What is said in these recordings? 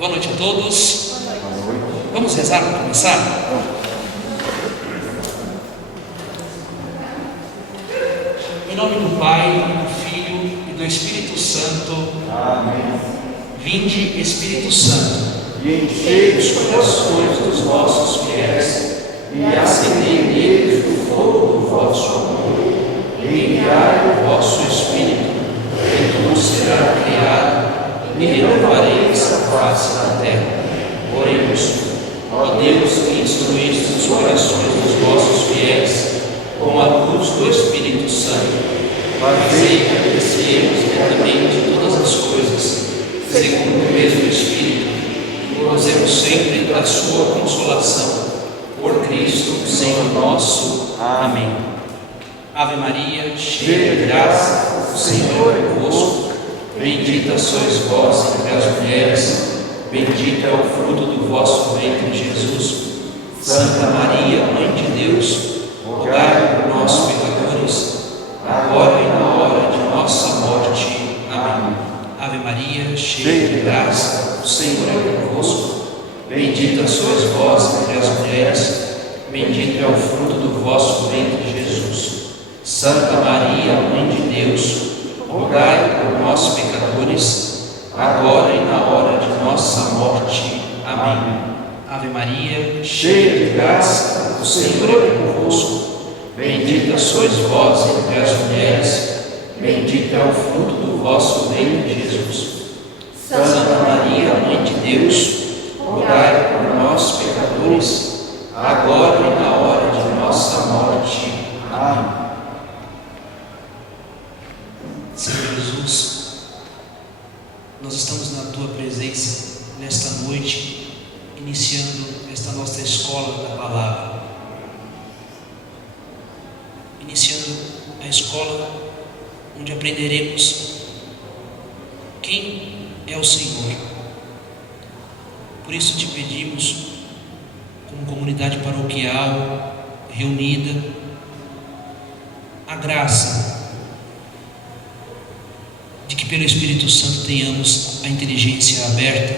Boa noite a todos. Vamos rezar para começar? Em nome do Pai, do Filho e do Espírito Santo. Amém. Vinde, Espírito Santo, E enchei os corações dos vossos fiéis, e acendei neles o fogo do vosso amor. Enviai o vosso Espírito, e tudo será criado, e renovareis a face da terra. Oremos. Ó Deus, que instruíste os corações dos vossos fiéis com a luz do Espírito Santo, fazei que apreciemos retamente todas as coisas, segundo o mesmo Espírito, e gozemos sempre da sua consolação. Por Cristo, Senhor nosso. Amém. Ave Maria, cheia de graça, o Senhor é convosco. Bendita sois vós entre as mulheres, bendito é o fruto do vosso ventre, Jesus. Santa Maria, Mãe de Deus, rogai por nós, pecadores, agora e na hora de nossa morte. Amém. Ave Maria, cheia de graça, o Senhor é convosco. Bendita sois vós entre as mulheres, bendito é o fruto do vosso ventre, Jesus. Santa Maria, Mãe de Deus, rogai por nós, pecadores, agora e na hora de nossa morte. Amém. Ave Maria, cheia de graça, o Senhor é convosco. Bendita sois vós entre as mulheres, bendito é o fruto do vosso ventre, Jesus. Santa Maria, Mãe de Deus, rogai por nós, pecadores, agora e na hora de nossa morte. Amém. Senhor Jesus, nós estamos na Tua presença nesta noite, iniciando esta nossa escola da Palavra, iniciando a escola onde aprenderemos quem é o Senhor. Por isso te pedimos, como comunidade paroquial reunida, a graça de que pelo Espírito Santo tenhamos a inteligência aberta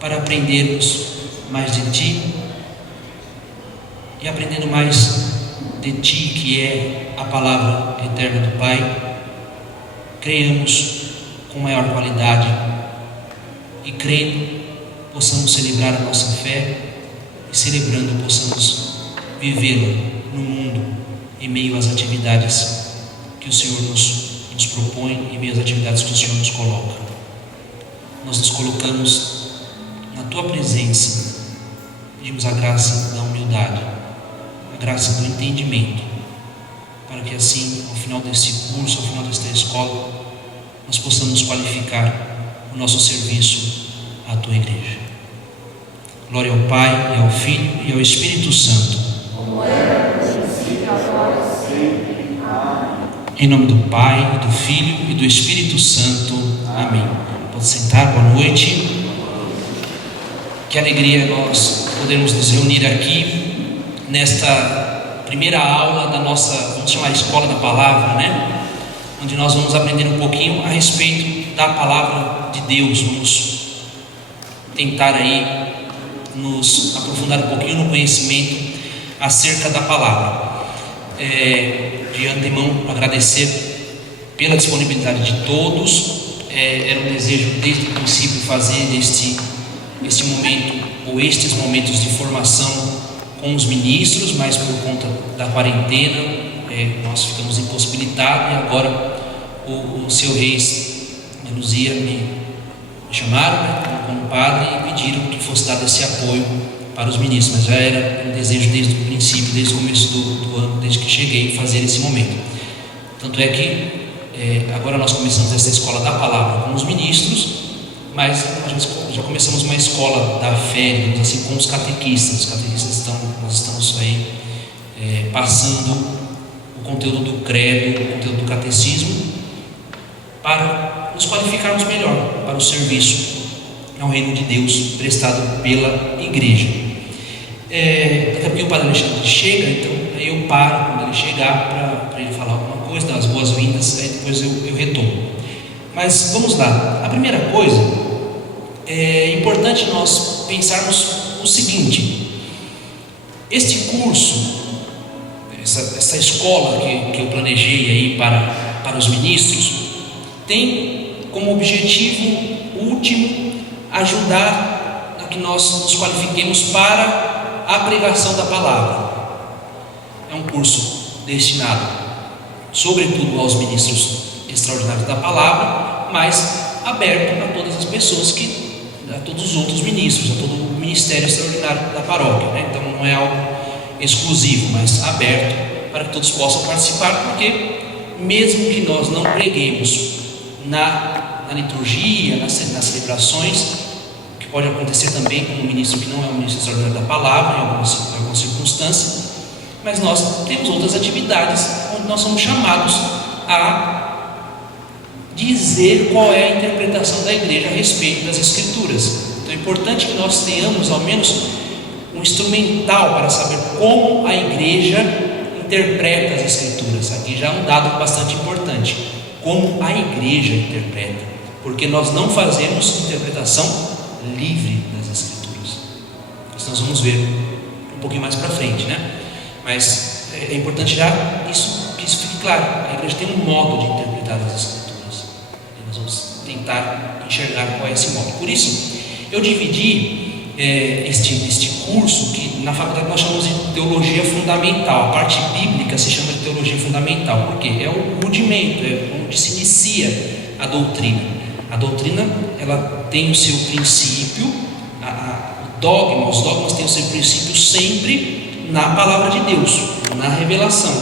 para aprendermos mais de Ti e aprendendo mais de Ti, que é a palavra eterna do Pai, creiamos com maior qualidade e crendo possamos celebrar a nossa fé e celebrando possamos vivê-la no mundo em meio às atividades que o Senhor nos propõe, em meio às atividades que o Senhor nos coloca. Nós nos colocamos na Tua presença, pedimos a graça da humildade, a graça do entendimento, para que assim, ao final desse curso, ao final desta escola, nós possamos qualificar o nosso serviço à Tua Igreja. Glória ao Pai, e ao Filho, e ao Espírito Santo. Como era no princípio, agora e sempre. Amém. Em nome do Pai, do Filho e do Espírito Santo. Amém. Pode sentar, boa noite. Que alegria nós podermos nos reunir aqui nesta primeira aula da nossa, vamos chamar, Escola da Palavra, né? Onde nós vamos aprender um pouquinho a respeito da Palavra de Deus. Vamos tentar aí nos aprofundar um pouquinho no conhecimento acerca da Palavra. De antemão, agradecer pela disponibilidade de todos. Era um desejo desde o princípio fazer este momento, ou estes momentos de formação com os ministros, mas por conta da quarentena nós ficamos impossibilitados, e agora o seu Reis e Luzia me chamaram, né, como padre, e pediram que fosse dado esse apoio para os ministros, mas já era um desejo desde o princípio, desde o começo do ano, desde que cheguei, fazer esse momento. Tanto é que agora nós começamos essa escola da palavra com os ministros, mas já começamos uma escola da fé, digamos assim, com os catequistas. Os catequistas nós estamos aí passando o conteúdo do credo, o conteúdo do catecismo, para nos qualificarmos melhor para o serviço ao reino de Deus prestado pela igreja. Daqui a pouco o Padre Alexandre chega, então aí eu paro quando ele chegar para ele falar alguma coisa, dar as boas-vindas, aí depois eu retomo. Mas vamos lá. A primeira coisa é importante nós pensarmos o seguinte: este curso, essa escola que eu planejei aí para os ministros, tem como objetivo último ajudar a que nós nos qualifiquemos para a pregação da palavra. É um curso destinado sobretudo aos ministros extraordinários da palavra, mas aberto a todas as pessoas, a todos os outros ministros, a todo o ministério extraordinário da paróquia, né? Então não é algo exclusivo, mas aberto para que todos possam participar, porque mesmo que nós não preguemos na liturgia, nas celebrações, que pode acontecer também com um ministro que não é um ministro extraordinário da palavra, em alguma circunstância, mas nós temos outras atividades onde nós somos chamados a dizer qual é a interpretação da igreja a respeito das Escrituras. Então é importante que nós tenhamos ao menos um instrumental para saber como a igreja interpreta as Escrituras. Aqui já é um dado bastante importante: como a igreja interpreta, porque nós não fazemos interpretação livre das Escrituras. Isso nós vamos ver um pouquinho mais para frente, né? Mas é importante já que isso fique claro. A igreja tem um modo de interpretar as Escrituras, e nós vamos tentar enxergar qual é esse modo. Por isso eu dividi este curso, que na faculdade nós chamamos de teologia fundamental. A parte bíblica se chama de teologia fundamental, porque é o rudimento, é onde se inicia a doutrina. A doutrina, ela tem o seu princípio, o dogma, os dogmas têm o seu princípio sempre na palavra de Deus, na revelação.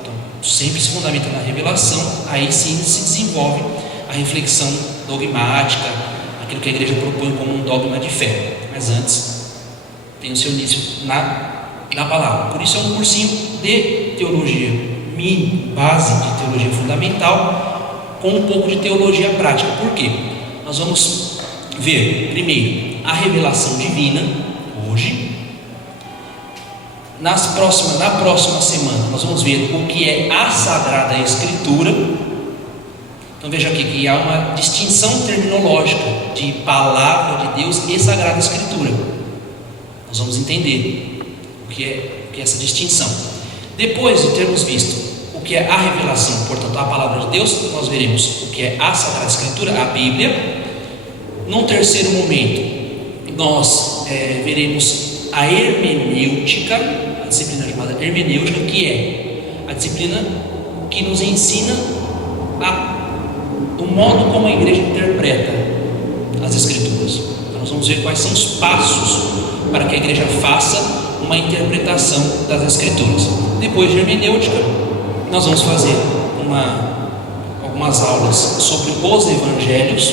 Então sempre se fundamenta na revelação, aí sim se desenvolve a reflexão dogmática, aquilo que a igreja propõe como um dogma de fé. Mas antes tem o seu início na palavra. Por isso é um cursinho de teologia mínimo, base de teologia fundamental, com um pouco de teologia prática. Por quê? Nós vamos ver primeiro a revelação divina hoje. Na próxima semana nós vamos ver o que é a Sagrada Escritura. Então veja aqui que há uma distinção terminológica de palavra de Deus e Sagrada Escritura. Nós vamos entender o que é essa distinção. Depois de termos visto o que é a revelação, portanto a palavra de Deus, nós veremos o que é a Sagrada Escritura, a Bíblia. Num terceiro momento nós veremos a hermenêutica, a disciplina chamada hermenêutica, que é a disciplina que nos ensina o modo como a igreja interpreta as Escrituras. Então nós vamos ver quais são os passos para que a igreja faça uma interpretação das Escrituras. Depois de hermenêutica, nós vamos fazer algumas aulas sobre os evangelhos,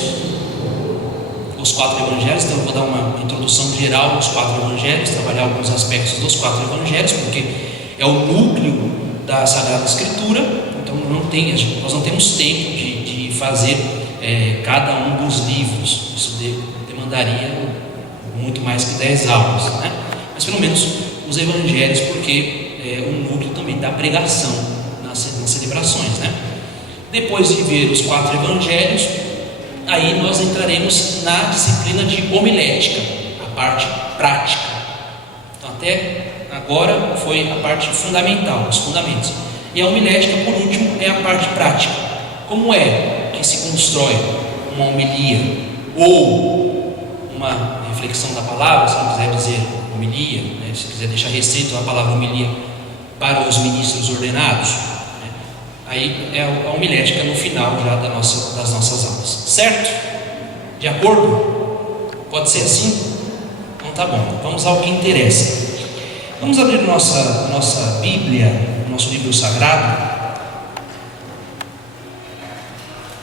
os 4 evangelhos. Então eu vou dar uma introdução geral aos 4 evangelhos, trabalhar alguns aspectos dos 4 evangelhos, porque é o núcleo da Sagrada Escritura. Então nós não temos tempo de fazer cada um dos livros. Isso demandaria muito mais que 10 aulas, né? Mas pelo menos os evangelhos, porque é um núcleo também da pregação nas celebrações, né? Depois de ver os 4 evangelhos, aí nós entraremos na disciplina de homilética, a parte prática. Então até agora foi a parte fundamental, os fundamentos. E a homilética, por último, é a parte prática. Como é que se constrói uma homilia ou uma reflexão da palavra, se não quiser dizer homilia, né? Se quiser deixar restrito a palavra homilia para os ministros ordenados, né? Aí é a homilética no final já das nossas aulas, certo? De acordo? Pode ser assim? Então tá bom, vamos ao que interessa. Vamos abrir nossa Bíblia, nosso livro sagrado,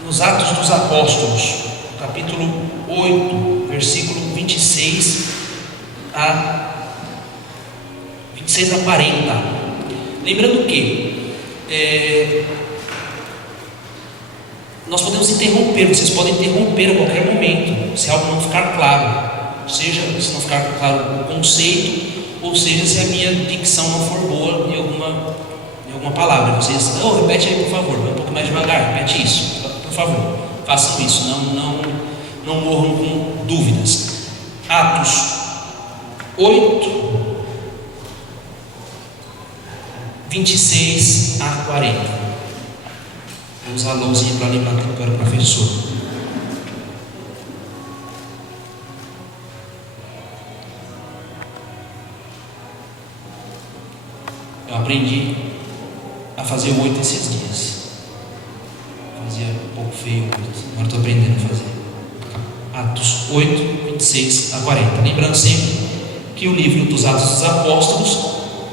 nos Atos dos Apóstolos, capítulo 8, versículo 26 a 40. Lembrando que nós podemos interromper, vocês podem interromper a qualquer momento, se algo não ficar claro, seja se não ficar claro o conceito, ou seja se a minha dicção não for boa em alguma palavra. Vocês, repete aí por favor, vai um pouco mais devagar, repete isso, por favor, façam isso, não morram com dúvidas. Atos 8, 26 a 40. Vou usar a lousinha para lembrar que eu era professor. Eu aprendi a fazer 8 esses dias. Fazia um pouco feio, agora estou aprendendo a fazer. Atos 8, 26 a 40. Lembrando sempre que o livro dos Atos dos Apóstolos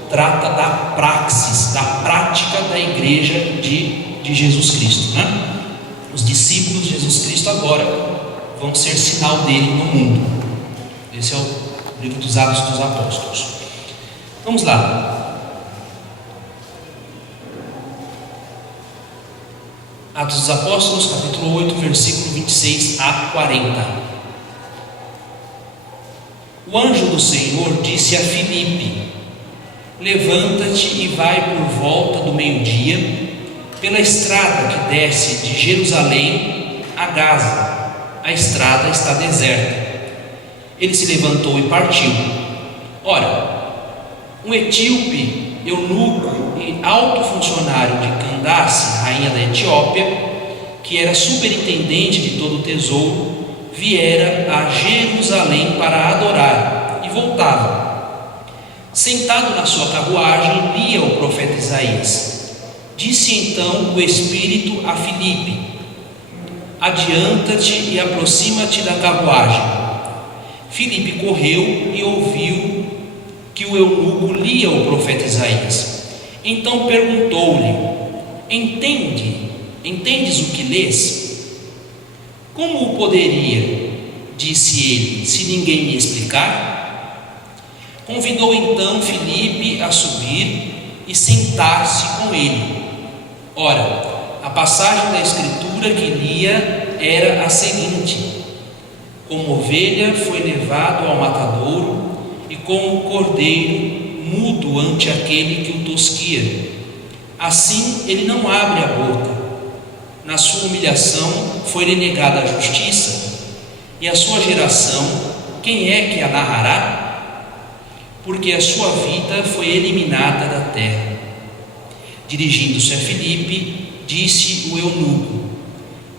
trata da praxis, da prática da igreja de Jesus Cristo, né? Os discípulos de Jesus Cristo agora vão ser sinal dele no mundo. Esse é o livro dos Atos dos Apóstolos. Vamos lá. Atos dos Apóstolos, capítulo 8, versículo 26 a 40. O anjo do Senhor disse a Filipe: levanta-te e vai por volta do meio-dia pela estrada que desce de Jerusalém a Gaza. A estrada está deserta. Ele se levantou e partiu. Ora, um etíope, eunuco e alto funcionário de Candace, rainha da Etiópia, que era superintendente de todo o tesouro, viera a Jerusalém para adorar e voltava. Sentado na sua carruagem, lia o profeta Isaías. Disse então o Espírito a Filipe: adianta-te e aproxima-te da carruagem. Filipe correu e ouviu que o eunuco lia o profeta Isaías. Então perguntou-lhe: entendes o que lês? Como o poderia, disse ele, se ninguém me explicar? Convidou então Filipe a subir e sentar-se com ele. Ora, a passagem da escritura que lia era a seguinte: como ovelha foi levado ao matadouro, e como cordeiro mudo ante aquele que o tosquia, assim ele não abre a boca. Na sua humilhação foi-lhe negada a justiça, e a sua geração, quem é que a narrará? Porque a sua vida foi eliminada da terra. Dirigindo-se a Filipe, disse o eunuco: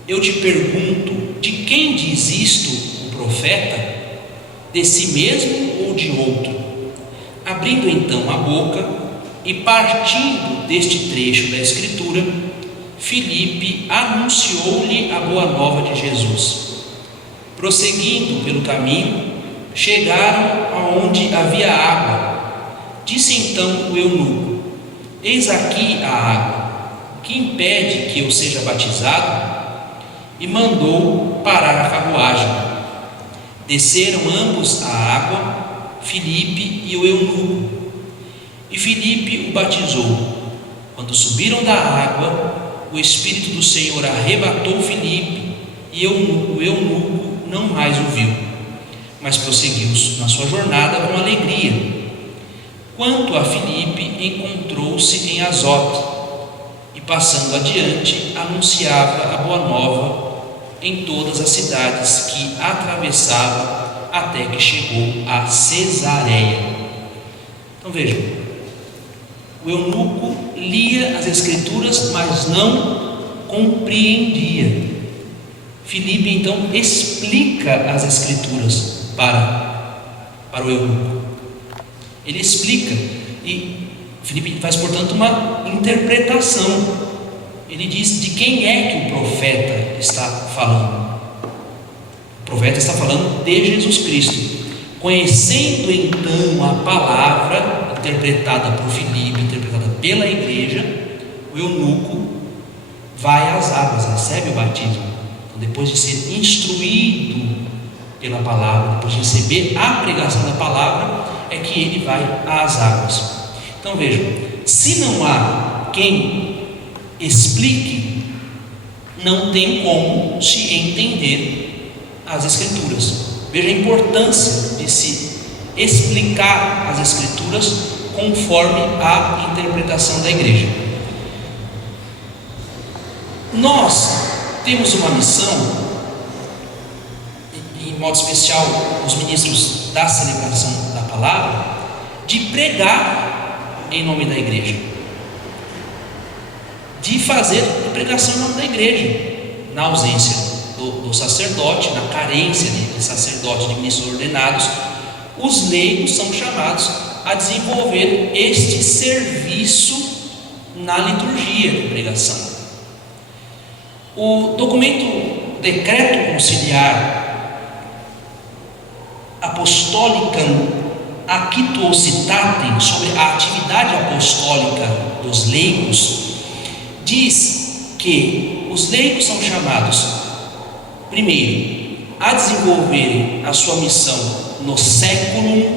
eu te pergunto, de quem diz isto o profeta? De si mesmo ou de outro? Abrindo então a boca e partindo deste trecho da escritura, Filipe anunciou-lhe a boa nova de Jesus. Prosseguindo pelo caminho, chegaram aonde havia água. Disse então o eunuco: eis aqui a água, que impede que eu seja batizado? E mandou parar a carruagem. Desceram ambos a água, Filipe e o eunuco, e Filipe o batizou. Quando subiram da água, o Espírito do Senhor arrebatou Filipe, e o eunuco não mais o viu, mas prosseguiu na sua jornada com alegria. Quanto a Filipe, encontrou-se em Azote, e passando adiante, anunciava a boa nova em todas as cidades que atravessava, até que chegou a Cesareia. Então vejam, o eunuco lia as escrituras, mas não compreendia. Filipe então explica as escrituras para o eunuco. Ele explica, e Filipe faz, portanto, uma interpretação. Ele diz de quem é que o profeta está falando. O profeta está falando de Jesus Cristo. Conhecendo então a palavra interpretada por Filipe, interpretada pela igreja, o eunuco vai às águas, recebe o batismo. Então, depois de ser instruído pela palavra, depois de receber a pregação da palavra, é que ele vai às águas. Então vejam, se não há quem explique, não tem como se entender as escrituras. Veja a importância de se explicar as escrituras conforme a interpretação da igreja. Nós temos uma missão em modo especial os ministros da celebração da palavra, de pregar em nome da igreja, de fazer a pregação em nome da igreja, na ausência do sacerdote, na carência de sacerdote, de ministros ordenados. Os leigos são chamados a desenvolver este serviço na liturgia de pregação. O documento Decreto Conciliar Apostolicam Actituositatem, sobre a atividade apostólica dos leigos, diz que os leigos são chamados, primeiro, a desenvolverem a sua missão no século,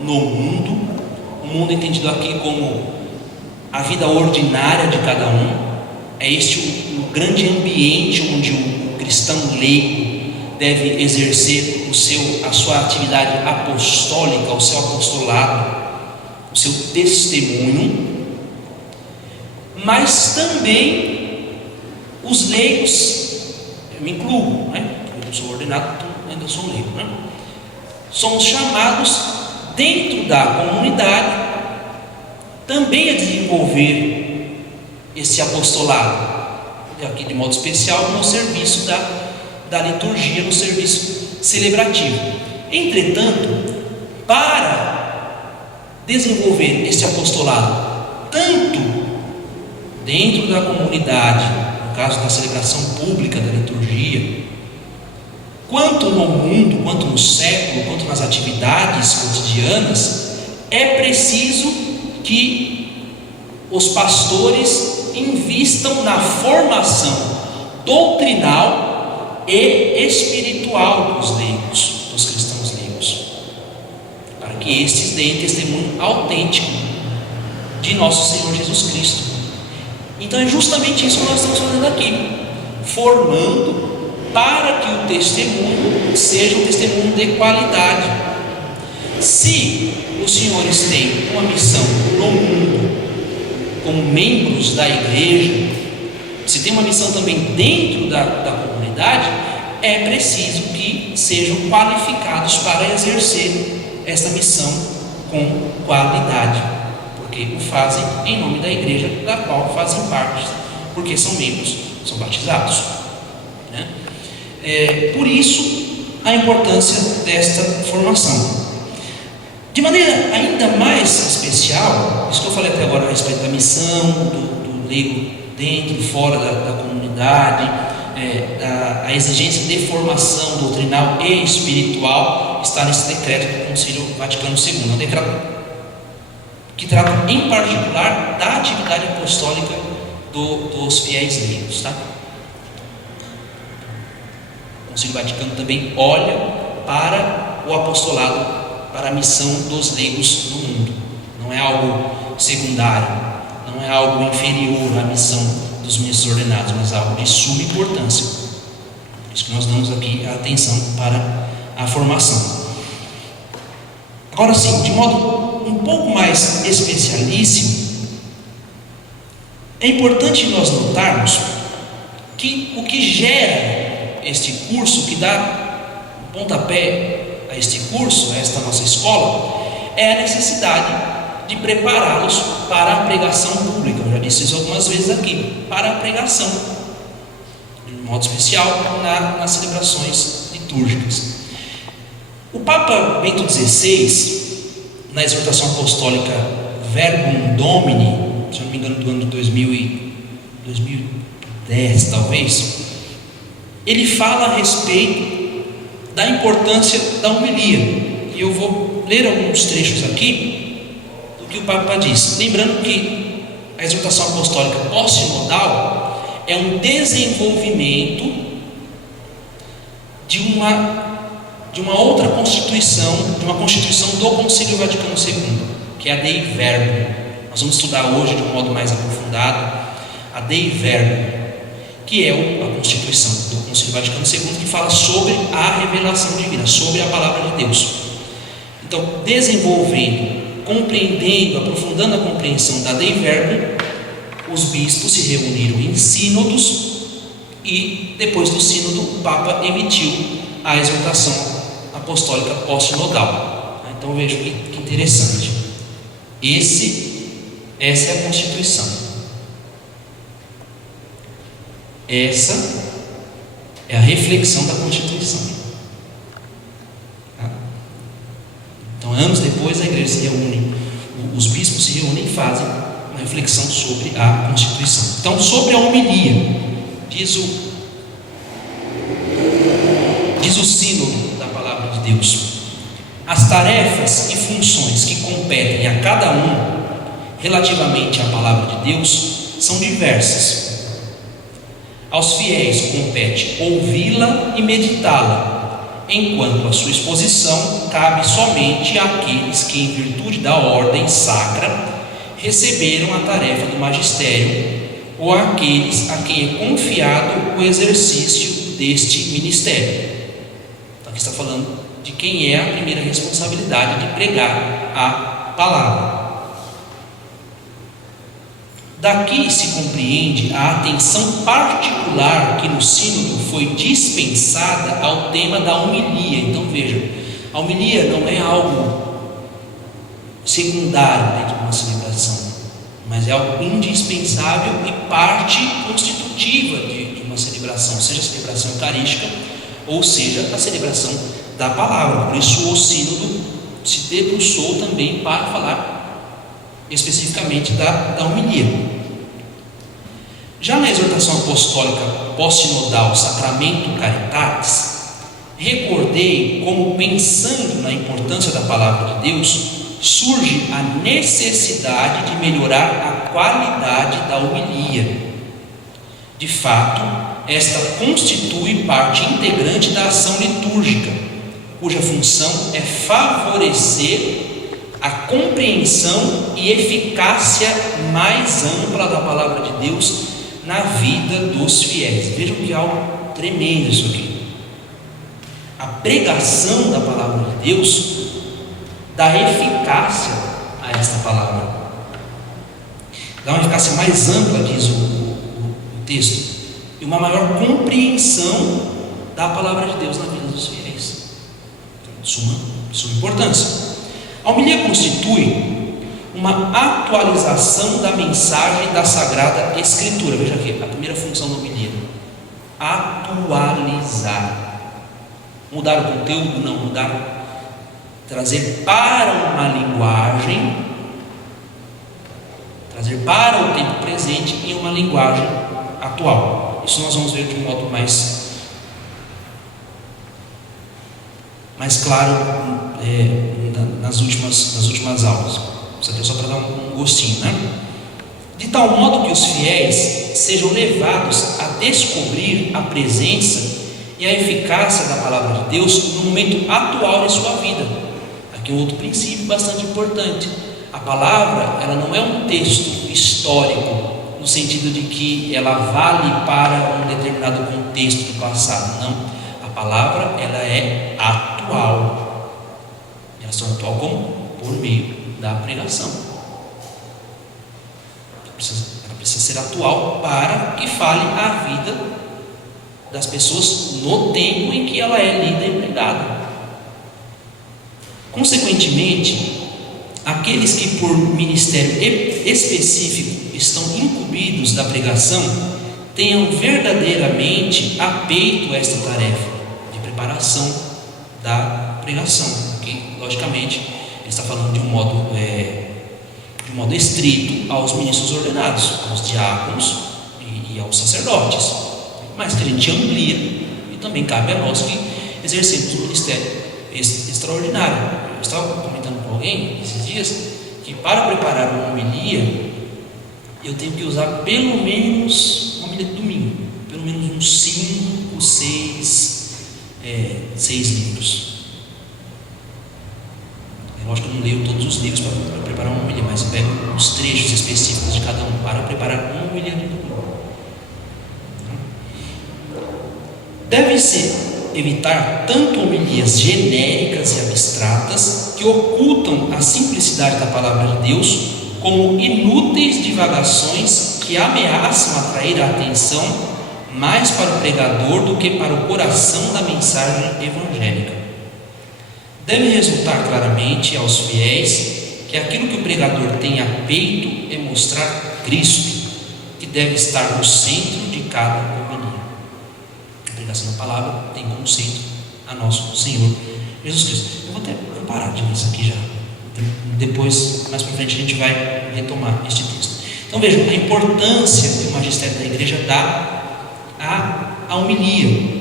no mundo, o mundo entendido aqui como a vida ordinária de cada um. É este o grande ambiente onde o cristão leigo deve exercer a sua atividade apostólica, o seu apostolado, o seu testemunho. Mas também os leigos, eu me incluo, eu sou ordenado, então ainda sou leigo, somos chamados dentro da comunidade também a desenvolver esse apostolado, aqui de modo especial no serviço da liturgia, no serviço celebrativo. Entretanto, para desenvolver esse apostolado tanto dentro da comunidade, no caso da celebração pública da liturgia, quanto no mundo, quanto no século, quanto nas atividades cotidianas, é preciso que os pastores invistam na formação doutrinal e espiritual dos leigos, dos cristãos leigos, para que estes deem testemunho autêntico de nosso Senhor Jesus Cristo. Então é justamente isso que nós estamos fazendo aqui, formando para que o testemunho seja um testemunho de qualidade. Se os senhores têm uma missão no mundo, como membros da igreja, se tem uma missão também dentro da comunidade, é preciso que sejam qualificados para exercer essa missão com qualidade, porque o fazem em nome da igreja da qual fazem parte, porque são membros, são batizados, por isso a importância desta formação. De maneira ainda mais especial, isso que eu falei até agora a respeito da missão do leigo dentro e fora da comunidade, a exigência de formação doutrinal e espiritual, está nesse decreto do Concílio Vaticano II, um decreto que trata em particular da atividade apostólica dos fiéis leigos, tá? O Concílio Vaticano também olha para o apostolado, para a missão dos leigos no mundo. Não é algo secundário, não é algo inferior à missão dos ministros ordenados, mas algo de suma importância. Por isso que nós damos aqui a atenção para a formação. Agora sim, de modo um pouco mais especialíssimo, é importante nós notarmos que o que gera este curso, que dá um pontapé a este curso, a esta nossa escola, é a necessidade de prepará-los para a pregação pública. Eu já disse isso algumas vezes aqui, para a pregação, de modo especial nas celebrações litúrgicas. O Papa Bento XVI, na exortação apostólica Verbum Domini, se eu não me engano do ano de 2010 talvez, ele fala a respeito da importância da homilia, e eu vou ler alguns trechos aqui do que o Papa diz, lembrando que a exortação apostólica pós-sinodal é um desenvolvimento de uma outra constituição, de uma constituição do Concílio Vaticano II, que é a Dei Verbum. Nós vamos estudar hoje de um modo mais aprofundado a Dei Verbum, que é a constituição do Concílio Vaticano II, que fala sobre a revelação divina, sobre a palavra de Deus. Então, desenvolvendo, compreendendo, aprofundando a compreensão da Dei Verbum, os bispos se reuniram em sínodos, e depois do sínodo o Papa emitiu a exortação apostólica pós-sinodal. Então veja que interessante. Essa é a Constituição. Essa é a reflexão da Constituição. Então, anos depois, a igreja se reúne, os bispos se reúnem e fazem uma reflexão sobre a Constituição. Então, sobre a homilia, diz o sínodo da palavra de Deus: as tarefas e funções que competem a cada um relativamente à palavra de Deus são diversas. Aos fiéis compete ouvi-la e meditá-la, enquanto a sua exposição cabe somente àqueles que, em virtude da ordem sacra, receberam a tarefa do magistério, ou àqueles a quem é confiado o exercício deste ministério. Então, aqui está falando de quem é a primeira responsabilidade de pregar a palavra. Daqui se compreende a atenção particular que no sínodo foi dispensada ao tema da homilia. Então veja, a homilia não é algo secundário dentro de uma celebração, mas é algo indispensável e parte constitutiva de uma celebração, seja a celebração eucarística ou seja a celebração da palavra. Por isso o sínodo se debruçou também para falar especificamente da homilia. Já na exortação apostólica pós-sinodal Sacramento Caritatis, recordei como, pensando na importância da palavra de Deus, surge a necessidade de melhorar a qualidade da homilia. De fato, esta constitui parte integrante da ação litúrgica, cuja função é favorecer a compreensão e eficácia mais ampla da palavra de Deus na vida dos fiéis. Vejam que é algo tremendo isso aqui. A pregação da palavra de Deus dá eficácia a esta palavra, dá uma eficácia mais ampla, diz o texto, e uma maior compreensão da palavra de Deus na vida dos fiéis. Suma importância. A homilia constitui uma atualização da mensagem da Sagrada Escritura. Veja aqui, a primeira função da homilia: atualizar. Mudar o conteúdo? Não, mudar, trazer para uma linguagem, trazer para o tempo presente em uma linguagem atual. Isso nós vamos ver de um modo mais claro nas últimas aulas. Isso aqui é só para dar um gostinho, né? De tal modo que os fiéis sejam levados a descobrir a presença e a eficácia da palavra de Deus no momento atual de sua vida. Aqui um outro princípio bastante importante: a palavra, ela não é um texto histórico no sentido de que ela vale para um determinado contexto do passado. Não, a palavra, ela é atual. Ela se torna atual como? Por meio da pregação. Ela precisa ser atual para que fale a vida das pessoas no tempo em que ela é lida e pregada. Consequentemente, aqueles que por ministério específico estão incumbidos da pregação tenham verdadeiramente a peito esta tarefa de preparação da pregação. Aqui, logicamente, ele está falando de um modo estrito aos ministros ordenados, aos diáconos e aos sacerdotes, mas que a gente amplia e também cabe a nós que exercemos o ministério extraordinário. Eu estava comentando com alguém esses dias que para preparar uma homilia eu tenho que usar pelo menos uma homilia de domingo, pelo menos uns 5, 6 livros. Lógico que eu não leio todos os livros para preparar uma homilia, mas pego os trechos específicos de cada um para preparar uma homilia do domingo. Deve-se evitar tanto homilias genéricas e abstratas que ocultam a simplicidade da palavra de Deus, como inúteis divagações que ameaçam atrair a atenção mais para o pregador do que para o coração da mensagem evangélica. Deve resultar claramente aos fiéis que aquilo que o pregador tem a peito é mostrar Cristo, que deve estar no centro de cada homilia. A pregação da palavra tem como centro a nosso Senhor Jesus Cristo. Vou parar de ler isso aqui já. Depois, mais para frente, a gente vai retomar este texto. Então vejam, a importância que o magistério da igreja dá à homilia.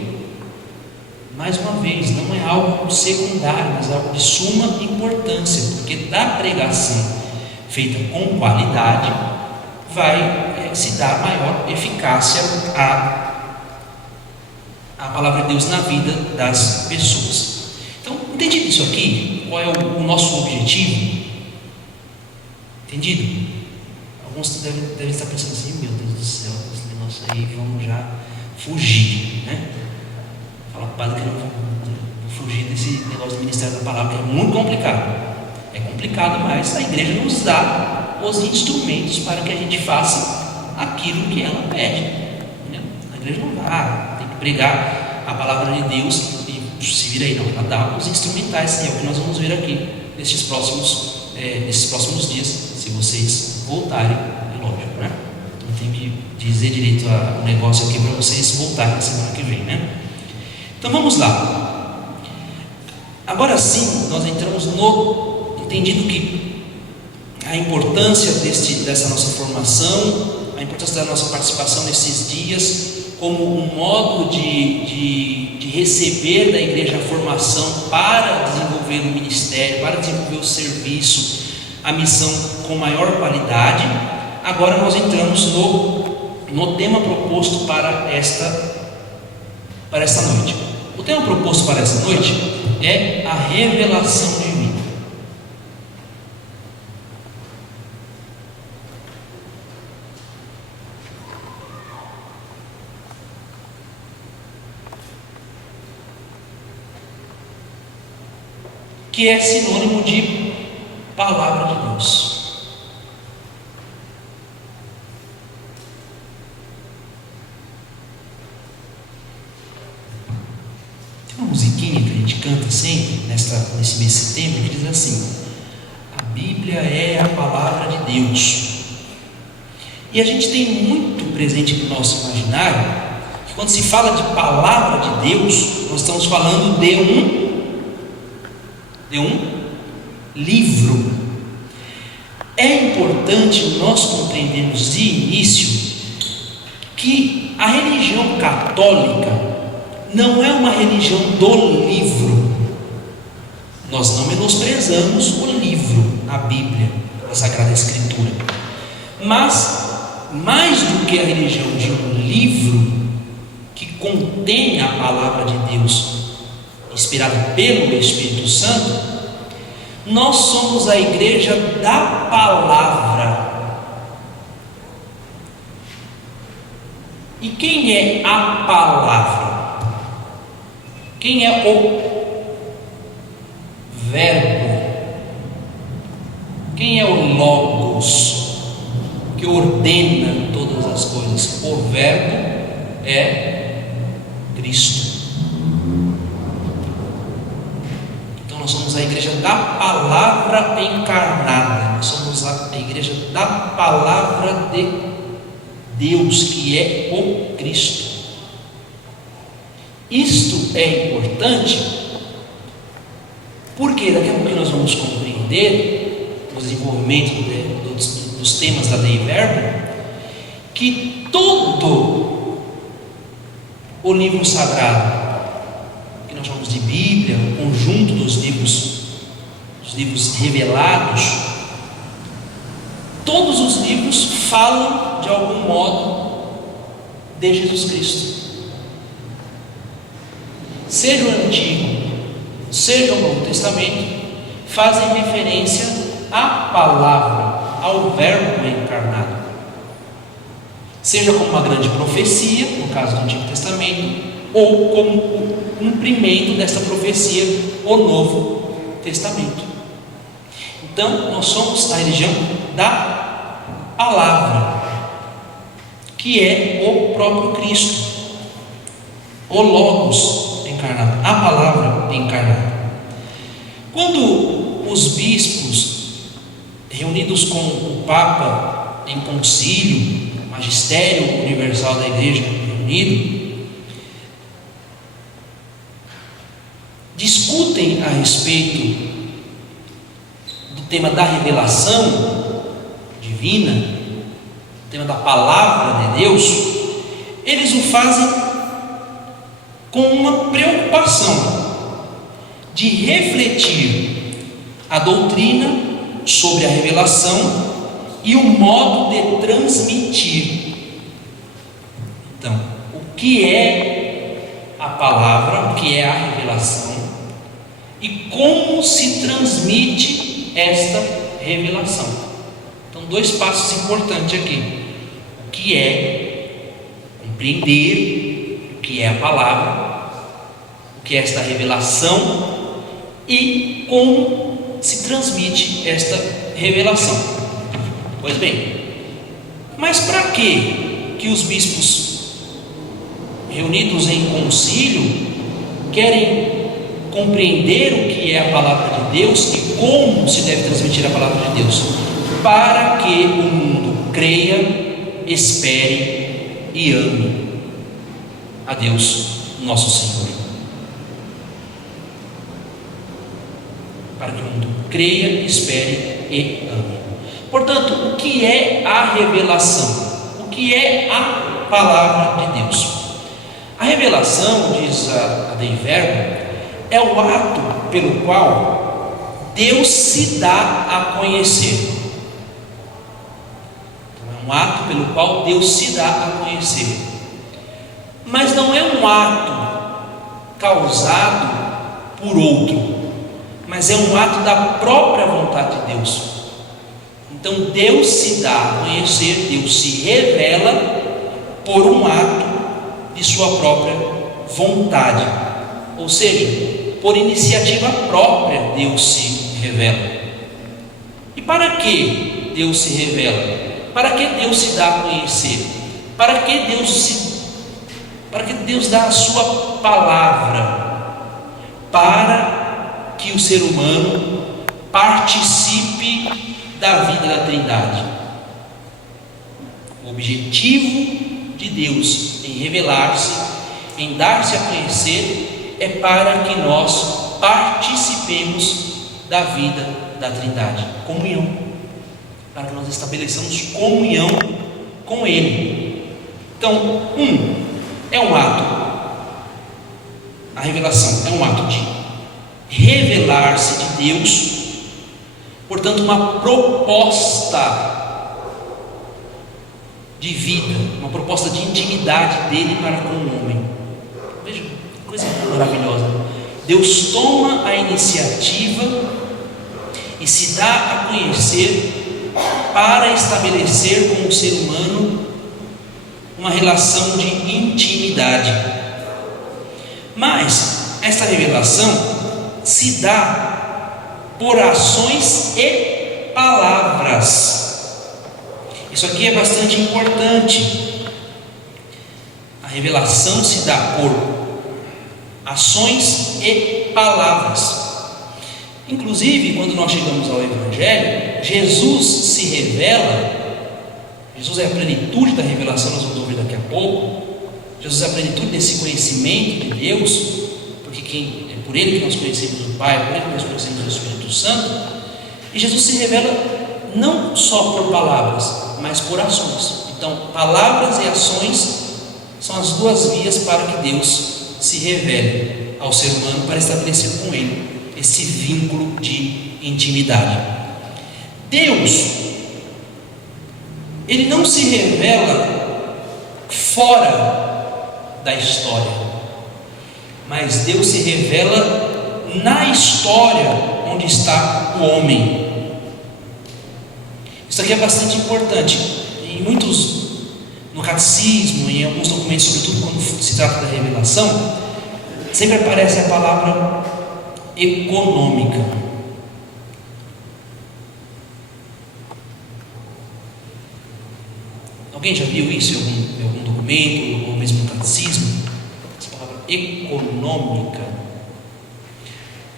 Mais uma vez, não é algo secundário, mas algo de suma importância, porque da pregação feita com qualidade vai se dar maior eficácia à palavra de Deus na vida das pessoas. Então, entendido isso aqui, qual é o nosso objetivo? Entendido? Alguns devem estar pensando assim: meu Deus do céu, esse negócio aí, vamos já fugir, né? Fala para o padre que não vou fugir desse negócio do ministério da palavra, que é muito complicado. É complicado, mas a igreja nos dá os instrumentos para que a gente faça aquilo que ela pede, né? A igreja não dá, tem que pregar a palavra de Deus e se vira aí, não, ela dá os instrumentais, e é o que nós vamos ver aqui nesses próximos dias, se vocês voltarem, é lógico, né? Não tem que dizer direito o negócio aqui para vocês voltarem na semana que vem, né? Então vamos lá. Agora sim, nós entramos entendido que a importância dessa nossa formação, a importância da nossa participação nesses dias, como um modo de receber da igreja a formação para desenvolver o ministério, para desenvolver o serviço, a missão com maior qualidade. Agora nós entramos no tema proposto para esta noite. O tema proposto para esta noite é a revelação divina. Que é sinônimo de palavra de Deus. Tem uma musiquinha que a gente canta sempre nesse mês de setembro, que diz assim: a Bíblia é a palavra de Deus. E a gente tem muito presente no nosso imaginário que quando se fala de palavra de Deus, nós estamos falando de um livro. É importante nós compreendermos de início que a religião católica não é uma religião do livro. Nós não menosprezamos o livro, a Bíblia, a Sagrada Escritura, mas mais do que a religião de um livro que contém a palavra de Deus inspirada pelo Espírito Santo, nós somos a igreja da palavra. E quem é a palavra? Quem é o verbo? Quem é o logos que ordena todas as coisas? O verbo é Cristo. Nós somos a igreja da palavra encarnada, nós somos a igreja da palavra de Deus, que é o Cristo. Isto é importante porque daqui a pouco nós vamos compreender no desenvolvimento dos temas da Dei Verbo que todo o livro sagrado, nós chamamos de Bíblia, o conjunto dos livros revelados, todos os livros falam de algum modo de Jesus Cristo. Seja o Antigo, seja o Novo Testamento, fazem referência à palavra, ao Verbo encarnado. Seja como uma grande profecia, no caso do Antigo Testamento, ou como o cumprimento desta profecia, o Novo Testamento. Então, nós somos a religião da palavra, que é o próprio Cristo. o Logos encarnado, a palavra encarnada. Quando os bispos, reunidos com o Papa em concílio, magistério universal da Igreja reunido, discutem a respeito do tema da revelação divina, o tema da palavra de Deus, eles o fazem com uma preocupação de refletir a doutrina sobre a revelação e o modo de transmitir. Então, o que é a palavra, o que é a revelação e como se transmite esta revelação. Então, dois passos importantes aqui: o que é compreender o que é a palavra, o que é esta revelação e como se transmite esta revelação. Pois bem, mas para que os bispos reunidos em concílio querem compreender o que é a palavra de Deus e como se deve transmitir a palavra de Deus? Para que o mundo creia, espere e ame a Deus, nosso Senhor. Para que o mundo creia, espere e ame. Portanto, o que é a revelação? O que é a palavra de Deus? A revelação, diz a Dei Verbo, é o ato pelo qual Deus se dá a conhecer. Então, é um ato pelo qual Deus se dá a conhecer. Mas não é um ato causado por outro, mas é um ato da própria vontade de Deus. Então Deus se dá a conhecer, Deus se revela por um ato de sua própria vontade, ou seja, por iniciativa própria Deus se revela. E para que Deus se revela? Para que Deus se dá a conhecer? Para que Deus dá a sua palavra? Para que o ser humano participe da vida da Trindade. O objetivo de Deus em revelar-se, em dar-se a conhecer, é para que nós participemos da vida da Trindade, comunhão, para que nós estabeleçamos comunhão com Ele. Então, é um ato, a revelação é um ato de revelar-se de Deus, portanto, uma proposta de vida, uma proposta de intimidade dele para com o homem. Veja, coisa maravilhosa. Deus toma a iniciativa e se dá a conhecer para estabelecer com o ser humano uma relação de intimidade. Mas esta revelação se dá por ações e palavras. Isso aqui é bastante importante. A revelação se dá por ações e palavras. Inclusive, quando nós chegamos ao Evangelho, Jesus se revela. Jesus é a plenitude da revelação, nós vamos ouvir daqui a pouco. Jesus é a plenitude desse conhecimento de Deus, porque é por Ele que nós conhecemos o Pai, é por Ele que nós conhecemos o Espírito Santo. E Jesus se revela não só por palavras, mas por ações. Então, palavras e ações são as duas vias para que Deus se revele ao ser humano, para estabelecer com Ele esse vínculo de intimidade. Deus, Ele não se revela fora da história, mas Deus se revela na história onde está o homem. Isso aqui é bastante importante. No catecismo, em alguns documentos, sobretudo quando se trata da revelação, sempre aparece a palavra econômica. Alguém já viu isso em algum documento, ou mesmo no catecismo? Essa palavra econômica.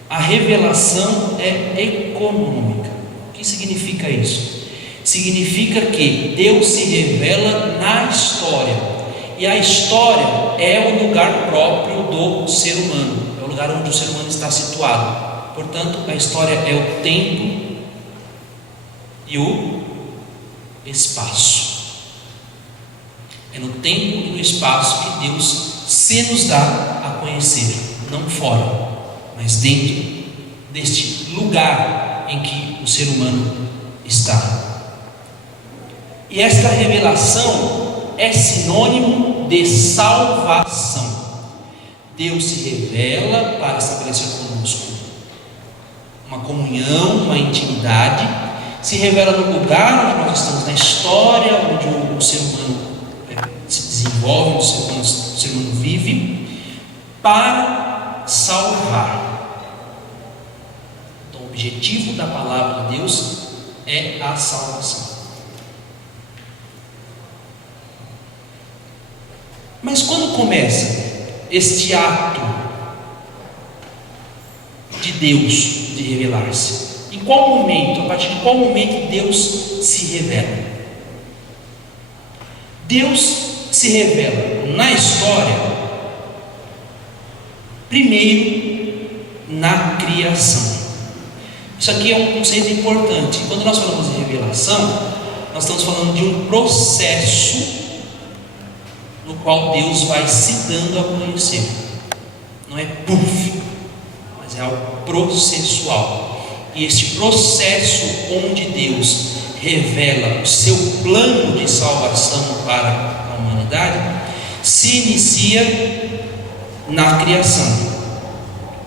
A revelação é econômica. O que significa isso? Significa que Deus se revela na história, e a história é o lugar próprio do ser humano, é o lugar onde o ser humano está situado. Portanto, a história é o tempo e o espaço. É no tempo e no espaço que Deus se nos dá a conhecer, não fora, mas dentro deste lugar em que o ser humano está. E esta revelação é sinônimo de salvação. Deus se revela para estabelecer conosco uma comunhão, uma intimidade, se revela no lugar onde nós estamos, na história onde o ser humano se desenvolve, onde o ser humano vive, para salvar. Então, o objetivo da palavra de Deus é a salvação. Mas quando começa este ato de Deus de revelar-se? Em qual momento, a partir de qual momento Deus se revela? Deus se revela na história, primeiro na criação. Isso aqui é um conceito importante. Quando nós falamos de revelação, nós estamos falando de um processo no qual Deus vai se dando a conhecer. Não é puff, mas é algo processual. E este processo onde Deus revela o seu plano de salvação para a humanidade se inicia na criação.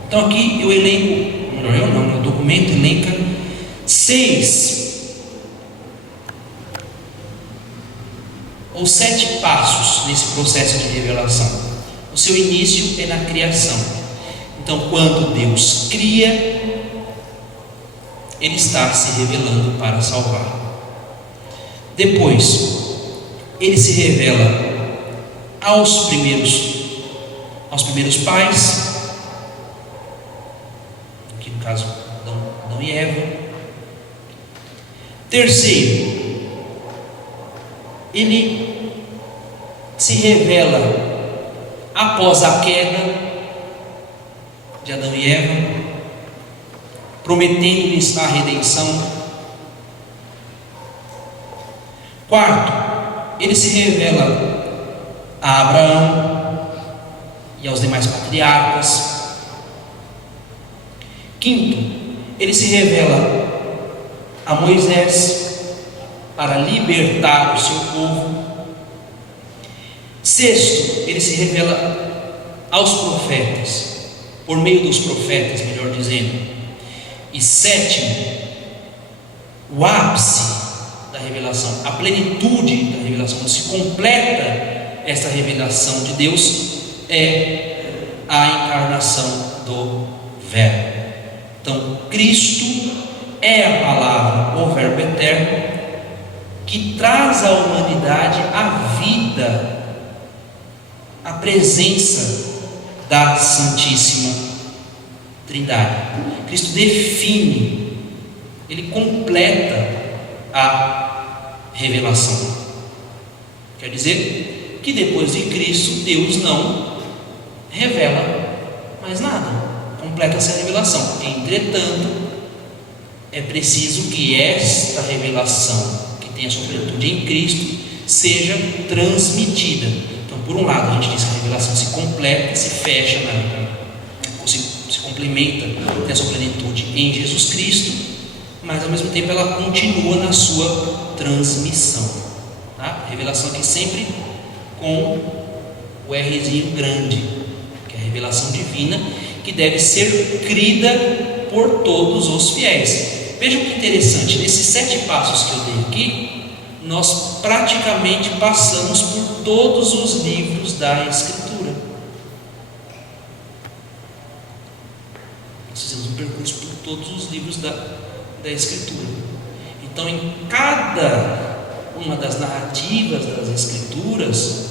Então aqui eu elenco, melhor eu não, o documento elenca 6 ou 7 passos nesse processo de revelação. O seu início é na criação. Então, quando Deus cria, Ele está se revelando para salvar. Depois, Ele se revela aos primeiros pais, aqui no caso Adão e Eva. Terceiro, Ele se revela após a queda de Adão e Eva, prometendo-lhes a redenção. Quarto, Ele se revela a Abraão e aos demais patriarcas. Quinto, Ele se revela a Moisés para libertar o seu povo. Sexto, Ele se revela aos profetas, por meio dos profetas, melhor dizendo. E sétimo, o ápice da revelação, a plenitude da revelação, onde se completa esta revelação de Deus, é a encarnação do Verbo. Então, Cristo é a palavra, o Verbo eterno, que traz à humanidade a vida, a presença da Santíssima Trindade. Cristo define, Ele completa a revelação. Quer dizer que depois de Cristo, Deus não revela mais nada, completa-se a revelação. Entretanto, é preciso que esta revelação, tem a sua plenitude em Cristo, seja transmitida. Então, por um lado, a gente diz que a revelação se completa, se fecha, se complementa, tem a sua plenitude em Jesus Cristo, mas ao mesmo tempo ela continua na sua transmissão. Tá? A revelação aqui sempre com o Rzinho grande, que é a revelação divina, que deve ser crida por todos os fiéis. Vejam que interessante, nesses 7 passos que eu dei aqui, nós praticamente passamos por todos os livros da Escritura. Nós fizemos um percurso por todos os livros da Escritura. Então, em cada uma das narrativas das Escrituras,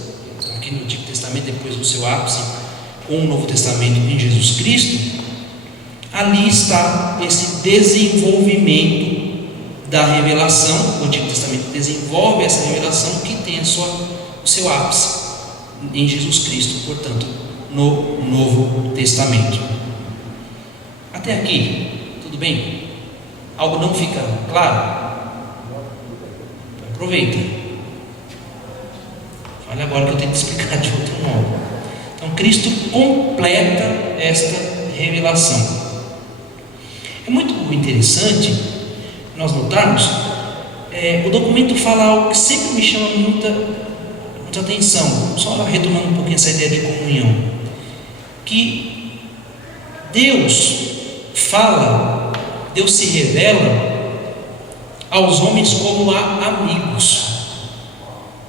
aqui no Antigo Testamento, depois no seu ápice, com o Novo Testamento em Jesus Cristo, ali está esse desenvolvimento da revelação. O Antigo Testamento desenvolve essa revelação que tem o seu ápice em Jesus Cristo, portanto, no Novo Testamento. Até aqui, tudo bem? Algo não fica claro? Aproveita. Olha agora que eu tenho que explicar de outro modo. Então, Cristo completa esta revelação. É muito interessante nós notarmos, o documento fala algo que sempre me chama muita atenção, só retomando um pouquinho essa ideia de comunhão, que Deus se revela aos homens como a amigos.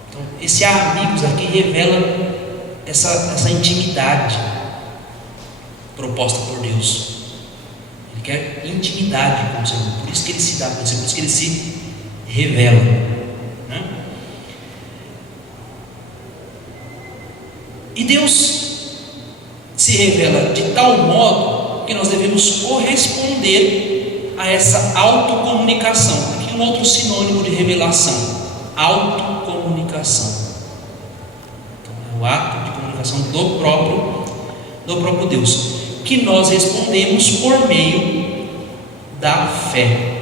Então, esse amigos aqui revela essa intimidade proposta por Deus. Ele quer intimidade com o Senhor, por isso que ele se dá com o Senhor, por isso que ele se revela, né? E Deus se revela de tal modo que nós devemos corresponder a essa autocomunicação. Aqui um outro sinônimo de revelação: autocomunicação. Então, é o ato de comunicação do próprio Deus, que nós respondemos por meio da fé.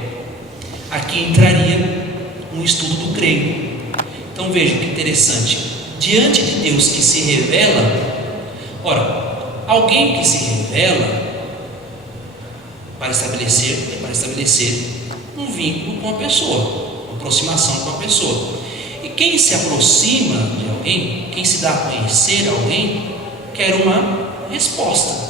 Aqui entraria um estudo do creio. Então veja que interessante, diante de Deus que se revela, ora, alguém que se revela para estabelecer um vínculo com a pessoa, uma aproximação com a pessoa. E quem se aproxima de alguém, quem se dá a conhecer alguém, quer uma resposta.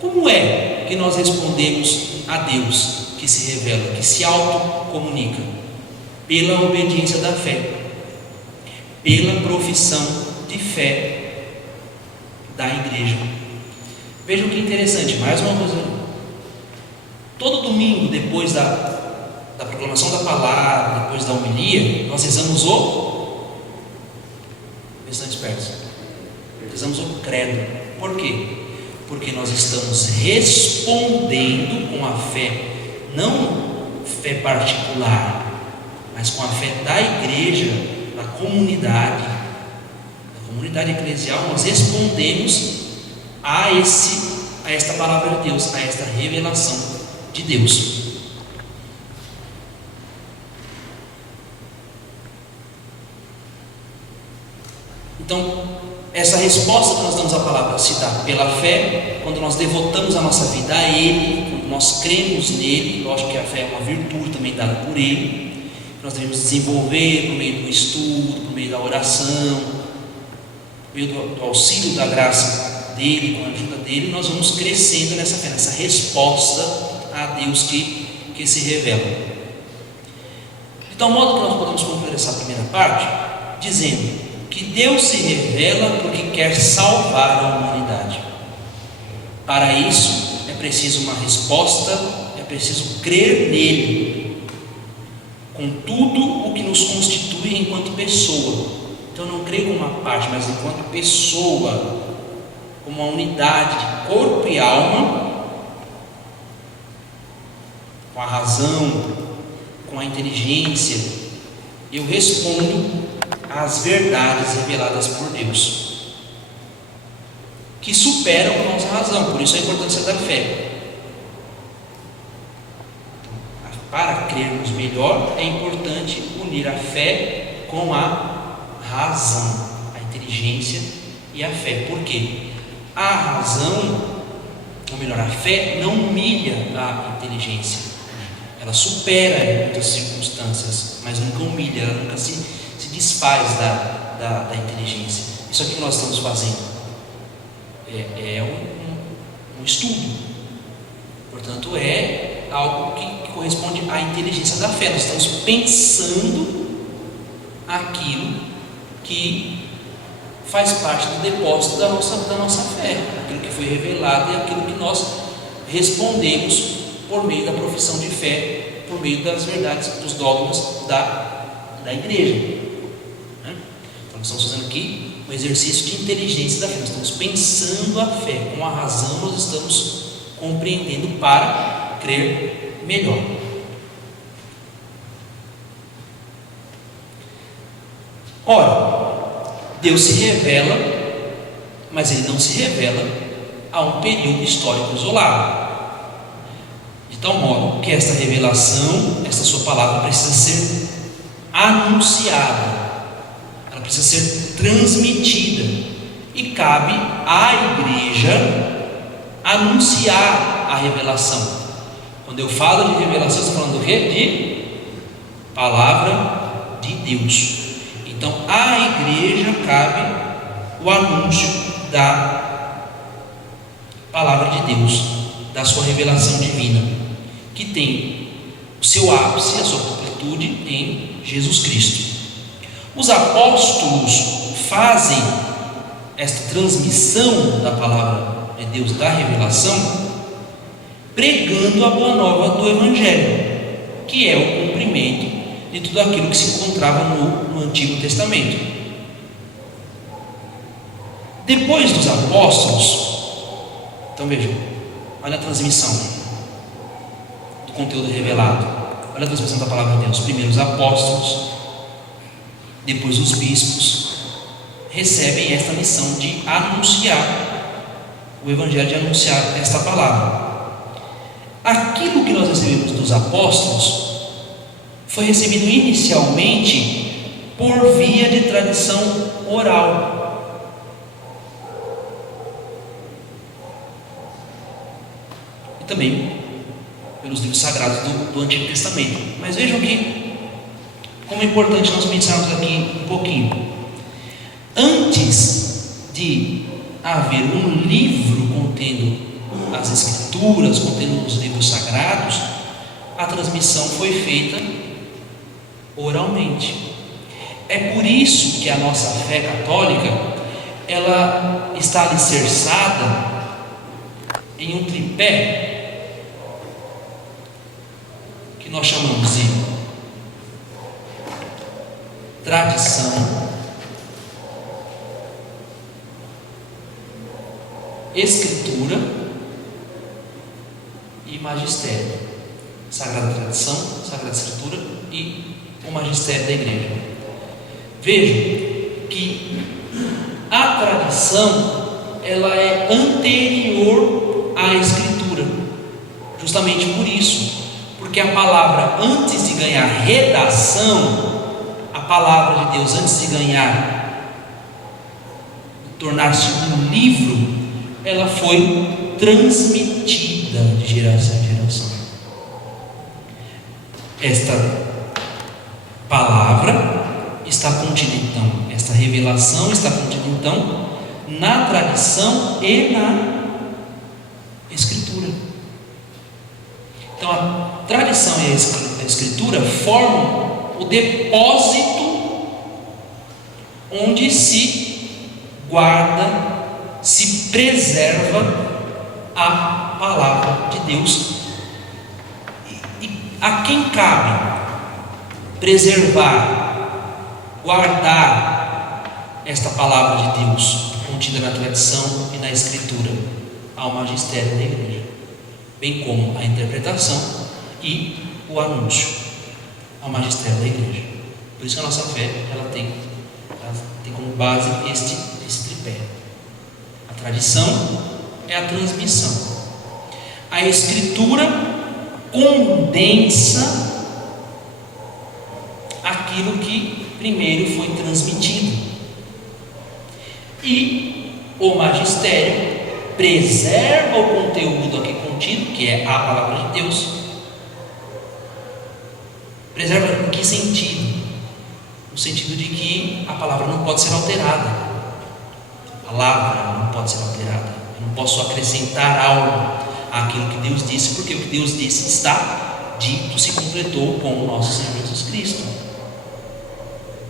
Como é que nós respondemos a Deus que se revela, que se autocomunica? Pela obediência da fé, pela profissão de fé da igreja. Vejam que interessante, mais uma coisa. Todo domingo, depois da proclamação da palavra, depois da homilia, nós rezamos estão espertos, rezamos o credo. Por quê? Porque nós estamos respondendo com a fé, não fé particular, mas com a fé da igreja, da comunidade eclesial. Nós respondemos a esta palavra de Deus, a esta revelação de Deus. Então, essa resposta que nós damos à palavra se dá pela fé, quando nós devotamos a nossa vida a Ele, quando nós cremos nele. Lógico que a fé é uma virtude também dada por Ele, que nós devemos desenvolver por meio do estudo, por meio da oração, por meio do auxílio da graça dEle, com a ajuda dEle. Nós vamos crescendo nessa fé, nessa resposta a Deus que se revela. De tal modo que nós podemos concluir essa primeira parte dizendo que Deus se revela porque quer salvar a humanidade. Para isso é preciso uma resposta, é preciso crer nele, com tudo o que nos constitui enquanto pessoa. Então não creio como uma parte, mas enquanto pessoa, como uma unidade de corpo e alma, com a razão, com a inteligência. Eu respondo às verdades reveladas por Deus, que superam a nossa razão. Por isso a importância da fé. Para crermos melhor, é importante unir a fé com a razão, a inteligência e a fé. Por quê? A razão, ou melhor, a fé não humilha a inteligência. Ela supera em muitas circunstâncias, mas nunca humilha, ela nunca se desfaz da inteligência. Isso aqui que nós estamos fazendo é um estudo, portanto é algo que corresponde à inteligência da fé. Nós estamos pensando aquilo que faz parte do depósito da nossa fé, aquilo que foi revelado e aquilo que nós respondemos por meio da profissão de fé, por meio das verdades, dos dogmas da igreja. Então nós estamos fazendo aqui um um exercício de inteligência da fé. Nós estamos pensando a fé, com a razão nós estamos compreendendo para crer melhor. Ora, Deus se revela, mas Ele não se revela a um período histórico isolado, de tal modo que esta revelação, esta sua palavra precisa ser anunciada, ela precisa ser transmitida, e cabe à igreja anunciar a revelação. Quando eu falo de revelação, eu estou falando do quê? De palavra de Deus. Então, à igreja cabe o anúncio da palavra de Deus, da sua revelação divina, que tem o seu ápice, a sua completude em Jesus Cristo. Os apóstolos fazem esta transmissão da palavra de Deus, da revelação, pregando a boa nova do Evangelho, que é o cumprimento de tudo aquilo que se encontrava no Antigo Testamento. Depois dos apóstolos, então vejam, olha a transmissão do conteúdo revelado, olha a transmissão da palavra de Deus. Primeiro os apóstolos, depois os bispos recebem esta missão de anunciar o Evangelho, de anunciar esta palavra. Aquilo que nós recebemos dos apóstolos foi recebido inicialmente por via de tradição oral. E também pelos livros sagrados do Antigo Testamento. Mas vejam que, como é importante nós pensarmos aqui um pouquinho. Antes de haver um livro contendo as Escrituras, contendo os livros sagrados, a transmissão foi feita oralmente. É por isso que a nossa fé católica, ela está alicerçada em um tripé que nós chamamos de tradição, Escritura e magistério. Sagrada tradição, Sagrada Escritura e o magistério da igreja. Vejam que a tradição, ela é anterior à Escritura, justamente por isso, porque a palavra, antes de ganhar redação, a palavra de Deus, antes de tornar-se um livro, ela foi transmitida de geração em geração. Esta palavra está contida então, esta revelação está contida então na tradição e na Escritura. Então a tradição e a Escritura formam o depósito onde se guarda, se preserva a palavra de Deus. E a quem cabe preservar, guardar esta palavra de Deus contida na tradição e na Escritura? Ao magistério da igreja, bem como a interpretação e o anúncio ao magistério da igreja. Por isso que a nossa fé ela tem como base este tripé. A tradição é a transmissão, a Escritura condensa aquilo que primeiro foi transmitido, e o magistério preserva o conteúdo aqui contido, que é a palavra de Deus. Preserva em que sentido? No sentido de que a palavra não pode ser alterada. A palavra não pode ser alterada. Eu não posso acrescentar algo àquilo que Deus disse, porque o que Deus disse está dito, se completou com o nosso Senhor Jesus Cristo.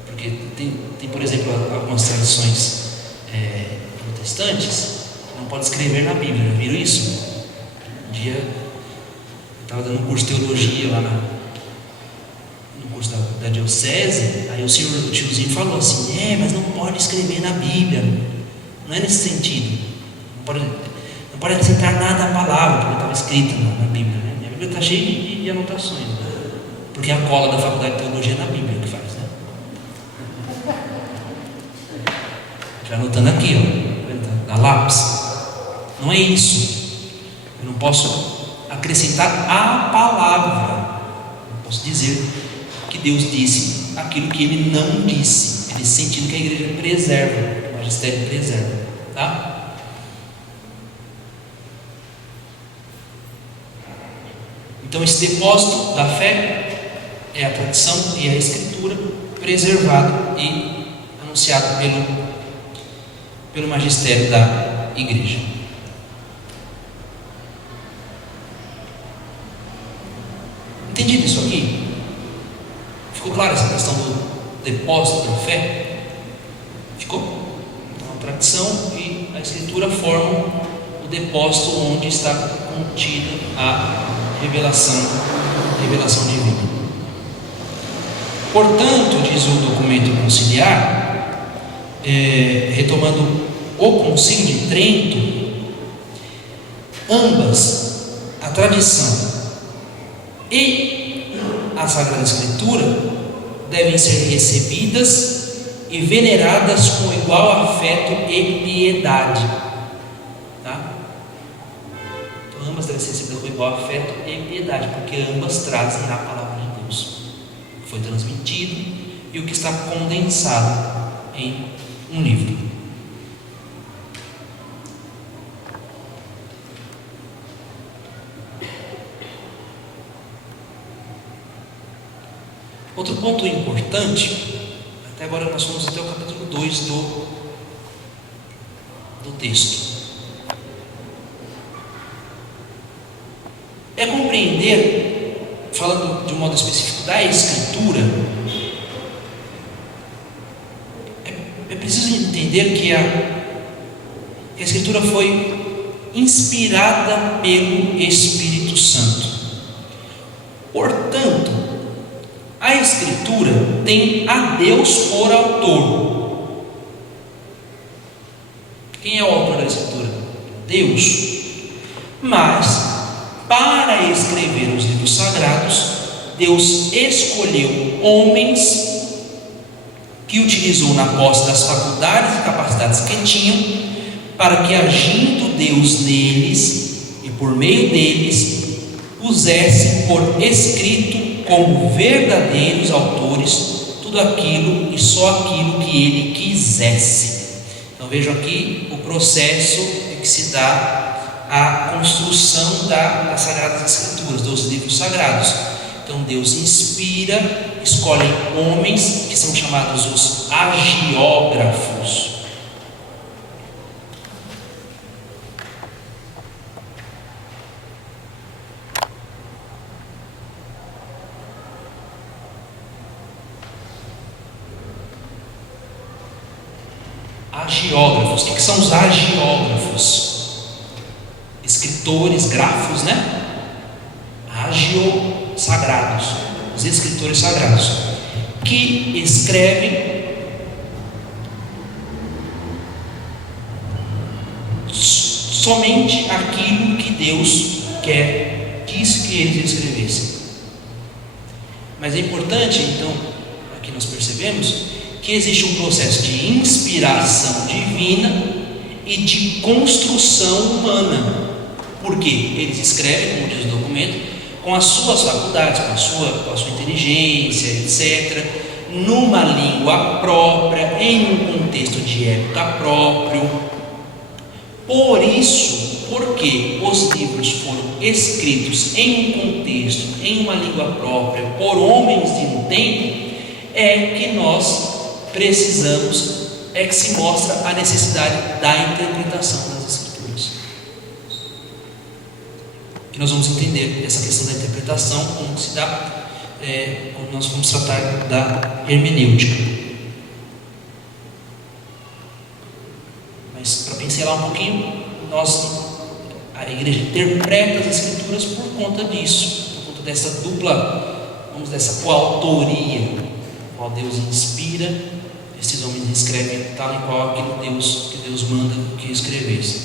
Porque tem por exemplo, algumas tradições protestantes que não pode escrever na Bíblia. Já viram isso? Um dia eu estava dando um curso de teologia lá no curso curso da diocese, aí o tiozinho falou assim: mas não pode escrever na Bíblia, não é nesse sentido, não pode acrescentar nada à palavra, porque estava escrita na Bíblia, né? A Bíblia está cheia de anotações, né? Porque a cola da faculdade de teologia é na Bíblia que faz, né? Já anotando aqui, ó, na lápis. Não é isso. Eu não posso acrescentar a palavra. Eu posso dizer que Deus disse aquilo que Ele não disse. É nesse sentido que a igreja preserva, o magistério preserva, tá? Então esse depósito da fé é a tradição e a escritura preservado e anunciado pelo magistério da igreja. Entendido isso aqui? Ficou clara essa questão do depósito da fé? Ficou? Então a tradição e a escritura formam o depósito onde está contida a revelação divina. Portanto, diz o documento conciliar, retomando o Concílio de Trento, ambas, a tradição e a Sagrada Escritura, devem ser recebidas e veneradas com igual afeto e piedade, tá? Então ambas devem ser recebidas com igual afeto e piedade, porque ambas trazem a palavra de Deus, que foi transmitido e o que está condensado em um livro. Outro ponto importante, até agora nós fomos até o capítulo 2 do texto, é compreender, falando de um modo específico da Escritura, é preciso entender que a Escritura foi inspirada pelo Espírito Santo. Portanto, a Escritura tem a Deus por autor. Quem é o autor da Escritura? Deus. Mas, para escrever os livros sagrados, Deus escolheu homens que utilizou na posse das faculdades e capacidades que tinham, para que, agindo Deus neles e por meio deles, pusesse por escrito como verdadeiros autores tudo aquilo e só aquilo que Ele quisesse. Então vejam aqui o processo em que se dá a construção das Sagradas Escrituras, dos livros sagrados. Então Deus inspira, escolhe homens que são chamados os agiógrafos. Agiógrafos. O que são os agiógrafos? Escritores, grafos, né? Agio, sagrados, os escritores sagrados, que escrevem somente aquilo que Deus quis que eles escrevessem. Mas é importante, então, aqui nós percebemos que existe um processo de inspiração divina e de construção humana, porque eles escrevem, como diz o documento, com as suas faculdades, com a sua inteligência, etc., numa língua própria, em um contexto de época próprio. Por isso, porque os livros foram escritos em um contexto, em uma língua própria, por homens de um tempo, é que nós precisamos, é que se mostra a necessidade da interpretação das Escrituras. Que nós vamos entender essa questão da interpretação, como se dá, quando nós vamos tratar da hermenêutica. Mas para pincelar um pouquinho, a igreja interpreta as Escrituras por conta disso, por conta dessa dupla vamos dessa coautoria, qual Deus inspira, esses homens escrevem tal e qual aquilo que Deus manda que escrevesse.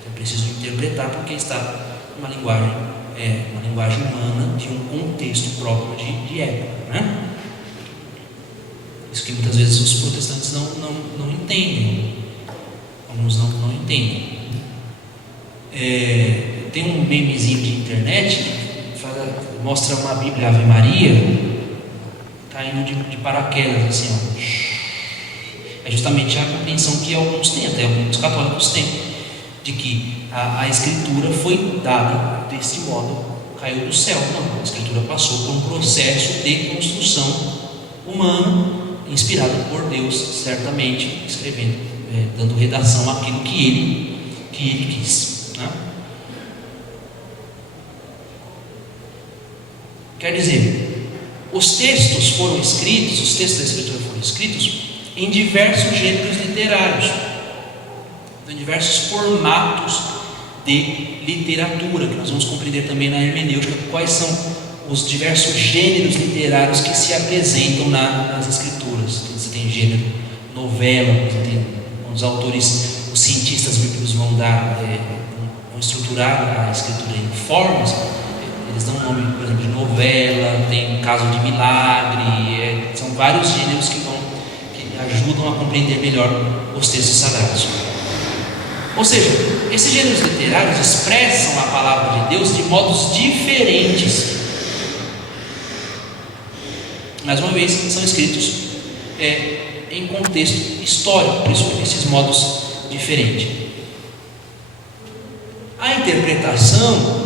Então é preciso interpretar, porque está uma linguagem humana, de um contexto próprio de época, né? Isso que muitas vezes os protestantes não entendem, alguns não entendem. Tem um memezinho de internet que mostra uma Bíblia Ave Maria caindo de paraquedas, assim, ó. É justamente a compreensão que alguns têm, até alguns católicos têm, de que a Escritura foi dada desse modo, caiu do céu. Não, a Escritura passou por um processo de construção humana, inspirado por Deus, certamente, escrevendo, dando redação àquilo que Ele quis, né? Quer dizer, os textos da Escritura foram escritos em diversos gêneros literários, em diversos formatos de literatura, que nós vamos compreender também na hermenêutica quais são os diversos gêneros literários que se apresentam nas Escrituras. Você tem gênero novela, os autores, os cientistas bíblicos vão estruturar a Escritura em formas. Eles dão um nome, por exemplo, de novela, tem caso de milagre, são vários gêneros que ajudam a compreender melhor os textos sagrados. Ou seja, esses gêneros literários expressam a palavra de Deus de modos diferentes. Mais uma vez, são escritos em contexto histórico, por isso esses modos diferentes. A interpretação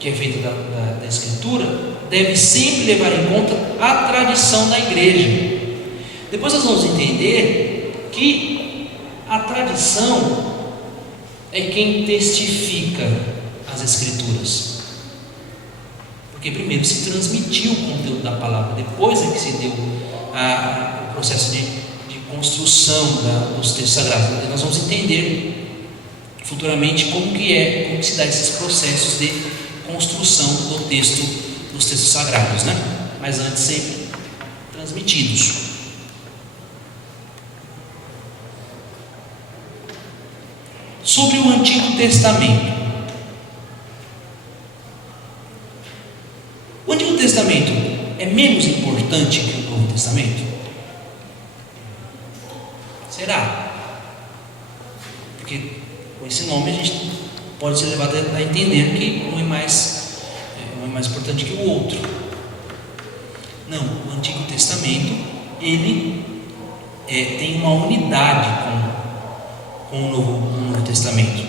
que é feita da Escritura deve sempre levar em conta a tradição da igreja. Depois nós vamos entender que a tradição é quem testifica as Escrituras, porque primeiro se transmitiu o conteúdo da palavra, depois é que se deu o processo de construção dos textos sagrados. E nós vamos entender futuramente como que se dá esses processos de construção dos textos sagrados, né? Mas antes sempre transmitidos. Sobre o Antigo Testamento. O Antigo Testamento é menos importante que o Novo Testamento? Será? Porque com esse nome a gente pode ser levado a entender que um é mais importante que o outro. Não, o Antigo Testamento ele tem uma unidade com o Novo Testamento.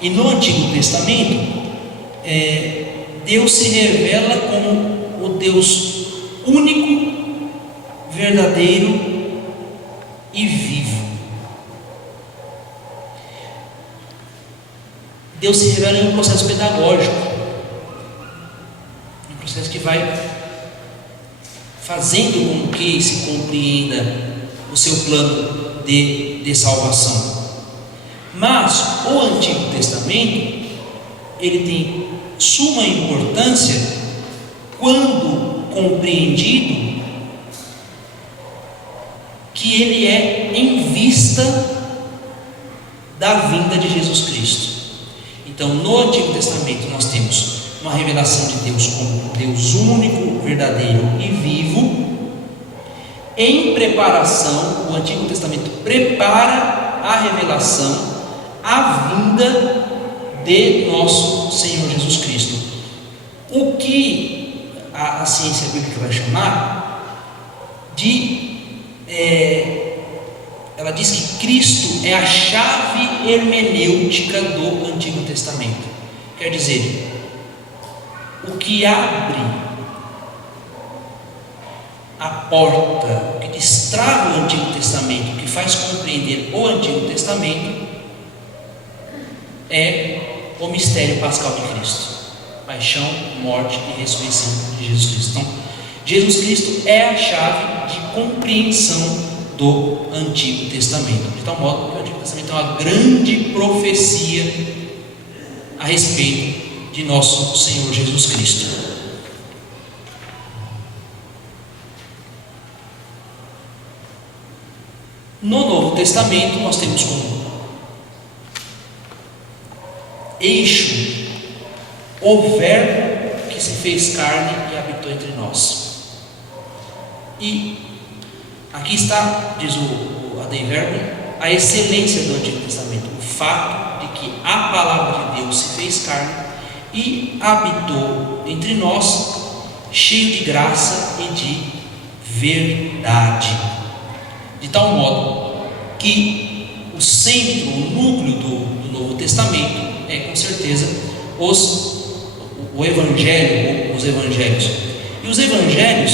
E no Antigo Testamento Deus se revela como o Deus único, verdadeiro e vivo. Deus se revela em um processo pedagógico, um processo que vai fazendo com que se compreenda o seu plano de salvação. Mas o Antigo Testamento ele tem suma importância quando compreendido que ele é em vista da vinda de Jesus Cristo. Então, no Antigo Testamento nós temos uma revelação de Deus como Deus único, verdadeiro e vivo. Em preparação, o Antigo Testamento prepara a revelação, a vinda de nosso Senhor Jesus Cristo. O que a ciência bíblica vai chamar ela diz que Cristo é a chave hermenêutica do Antigo Testamento. Quer dizer, o que abre a porta, o que destrava o Antigo Testamento, o que faz compreender o Antigo Testamento é o mistério pascal de Cristo: paixão, morte e ressurreição de Jesus Cristo. Então, Jesus Cristo é a chave de compreensão do Antigo Testamento, de tal modo que o Antigo Testamento é uma grande profecia a respeito de nosso Senhor Jesus Cristo. No Novo Testamento nós temos como eixo o Verbo que se fez carne e habitou entre nós. E aqui está, diz o Adei Verbo, a excelência do Antigo Testamento, o fato de que a palavra de Deus se fez carne e habitou entre nós, cheio de graça e de verdade, de tal modo que o centro, o núcleo do Novo Testamento é com certeza o Evangelho, ou os Evangelhos. E os Evangelhos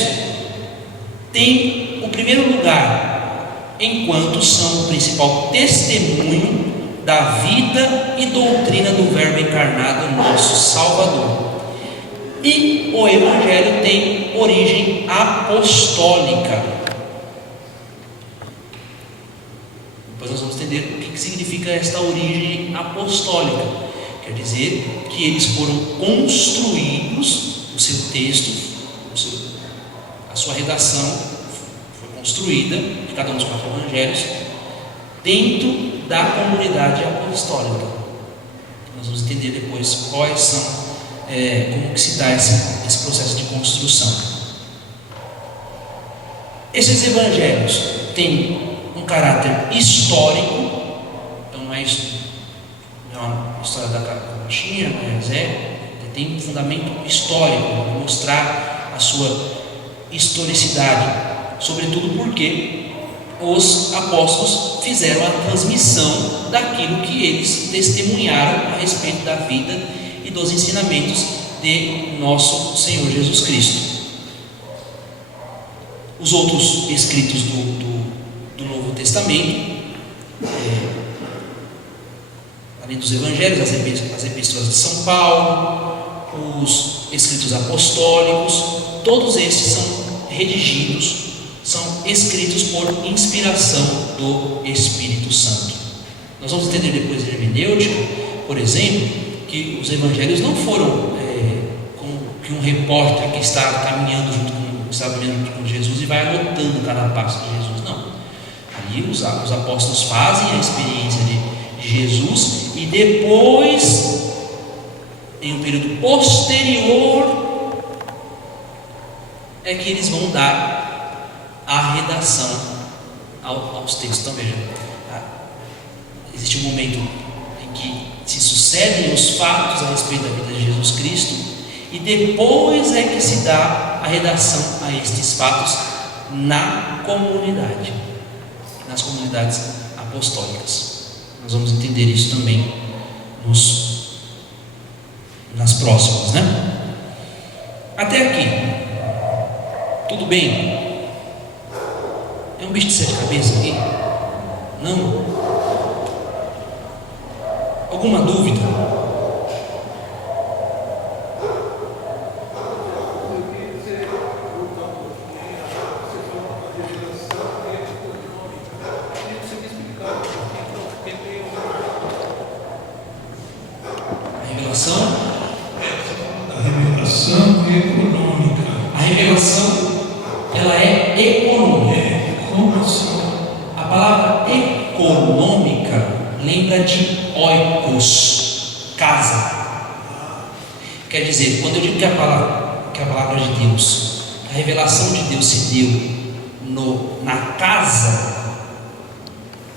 têm o primeiro lugar, enquanto são o principal testemunho da vida e doutrina do Verbo encarnado, nosso Salvador. E o Evangelho tem origem apostólica. Depois nós vamos entender o que significa esta origem apostólica. Quer dizer que eles foram construídos, o seu texto, a sua redação foi construída, de cada um dos 4 evangelhos, dentro da comunidade apostólica. Nós vamos entender depois quais são, como que se dá esse processo de construção. Esses evangelhos têm um caráter histórico, então não é uma história da carochinha, mas tem um fundamento histórico, mostrar a sua historicidade, sobretudo porque os apóstolos fizeram a transmissão daquilo que eles testemunharam a respeito da vida e dos ensinamentos de nosso Senhor Jesus Cristo. Os outros escritos do Novo Testamento, além dos evangelhos, as epístolas de São Paulo, os escritos apostólicos, todos estes são redigidos, são escritos por inspiração do Espírito Santo. Nós vamos entender depois em hermenêutica, por exemplo, que os evangelhos não foram como que um repórter que está caminhando junto com Jesus e vai anotando cada passo de Jesus. Não. Ali os apóstolos fazem a experiência de Jesus e depois, em um período posterior, é que eles vão dar a redação aos textos. Então veja, existe um momento em que se sucedem os fatos a respeito da vida de Jesus Cristo e depois é que se dá a redação a estes fatos na comunidade, nas comunidades apostólicas. Nós vamos entender isso também nas próximas, né? Até aqui tudo bem? É um bicho de 7 cabeças aqui? Não? Alguma dúvida? A revelação, ela é econômica. Como assim? A palavra econômica lembra de oikos, casa. Quer dizer, quando eu digo que a palavra de Deus, a revelação de Deus se deu na casa,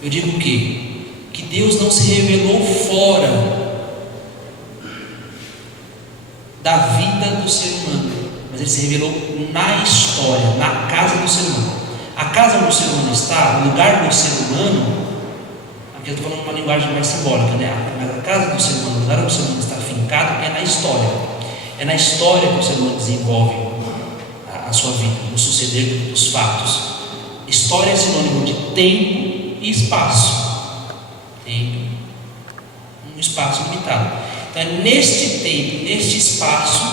eu digo o quê? Que Deus não se revelou fora da vida do ser humano, mas ele se revelou na história, na casa do ser humano. A casa onde o ser humano está, o lugar do ser humano, aqui eu estou falando uma linguagem mais simbólica, né? Mas a casa do ser humano, o lugar onde o ser humano está fincado é na história. É na história que o ser humano desenvolve a sua vida, no suceder dos fatos. História é sinônimo de tempo e espaço. Tempo, um espaço limitado. Então é neste tempo, neste espaço,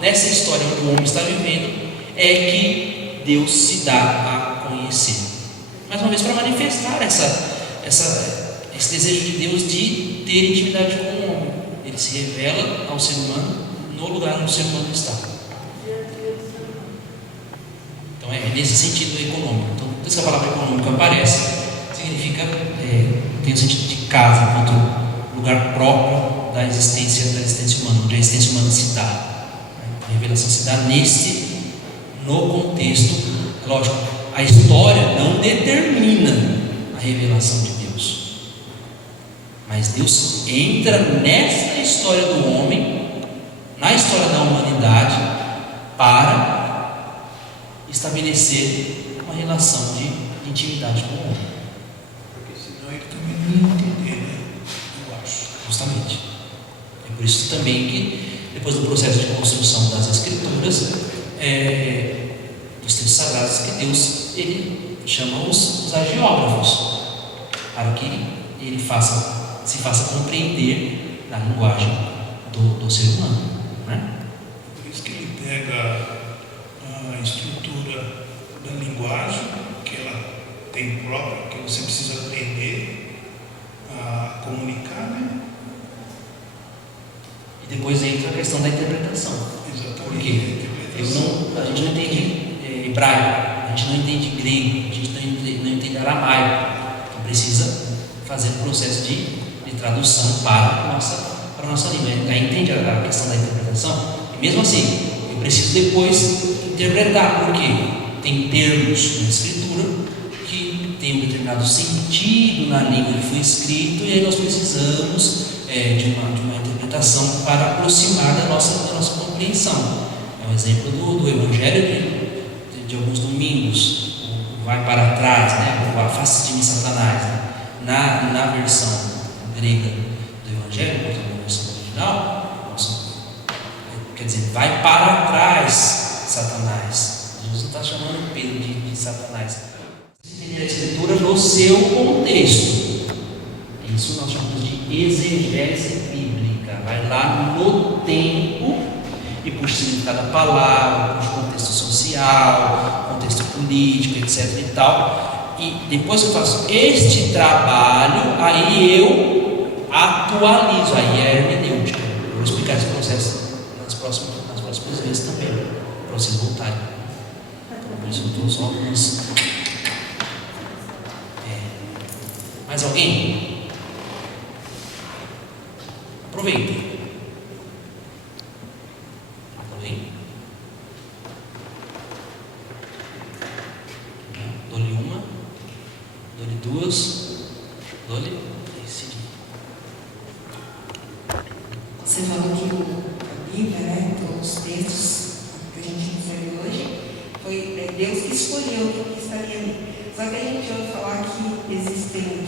nessa história onde o homem está vivendo, é que Deus se dá a conhecer. Mais uma vez, para manifestar esse desejo de Deus de ter intimidade com o homem. Ele se revela ao ser humano no lugar onde o ser humano está. Então é nesse sentido econômico. Então, quando essa palavra econômica aparece, significa, tem o sentido de casa, quanto lugar próprio da existência humana, onde a existência humana se dá. A revelação se dá no contexto, lógico, a história não determina a revelação de Deus, mas Deus entra nessa história do homem, na história da humanidade, para estabelecer uma relação de intimidade com o homem. Porque senão ele também não ia entender, né? Eu acho. Justamente. É por isso também que, depois do processo de construção das Escrituras, dos textos sagrados, que Deus ele chama os agiógrafos, para que ele se faça compreender na linguagem do ser humano, né? Por isso que ele pega a estrutura da linguagem, que ela tem própria, que você precisa aprender a comunicar, né? E depois entra a questão da interpretação. Exatamente. Porque a gente não entende hebraico, a gente não entende grego, a gente não entende aramaico. Então precisa fazer um processo de tradução para a nossa língua. Aí entende a questão da interpretação? E mesmo assim, eu preciso depois interpretar, porque tem termos na escritura que tem um determinado sentido na língua que foi escrito, e aí nós precisamos de uma interpretação para aproximar da nossa compreensão. É um exemplo do Evangelho de alguns domingos, vai para trás, né? O Afaste de mim, Satanás, né? Na versão grega do Evangelho, na versão original, quer dizer, vai para trás, Satanás. Jesus não está chamando Pedro de Satanás. Entender a Escritura no seu contexto. Isso nós chamamos de exegese bíblica. Vai lá no tempo e puxa o significado da palavra, puxa o contexto social, contexto político, etc. e tal. E depois que eu faço este trabalho, aí eu atualizo, aí é hermenêutica. Eu vou explicar esse processo nas próximas vezes também, para vocês voltarem. Por isso eu estou só algumas. Mais alguém? Aproveitem. Alguém? Dou-lhe uma, dou-lhe duas, dou-lhe três. Você falou que a Bíblia, né, os textos que a gente recebe hoje, foi Deus que escolheu o que estaria ali. Só que a gente ouve falar que existem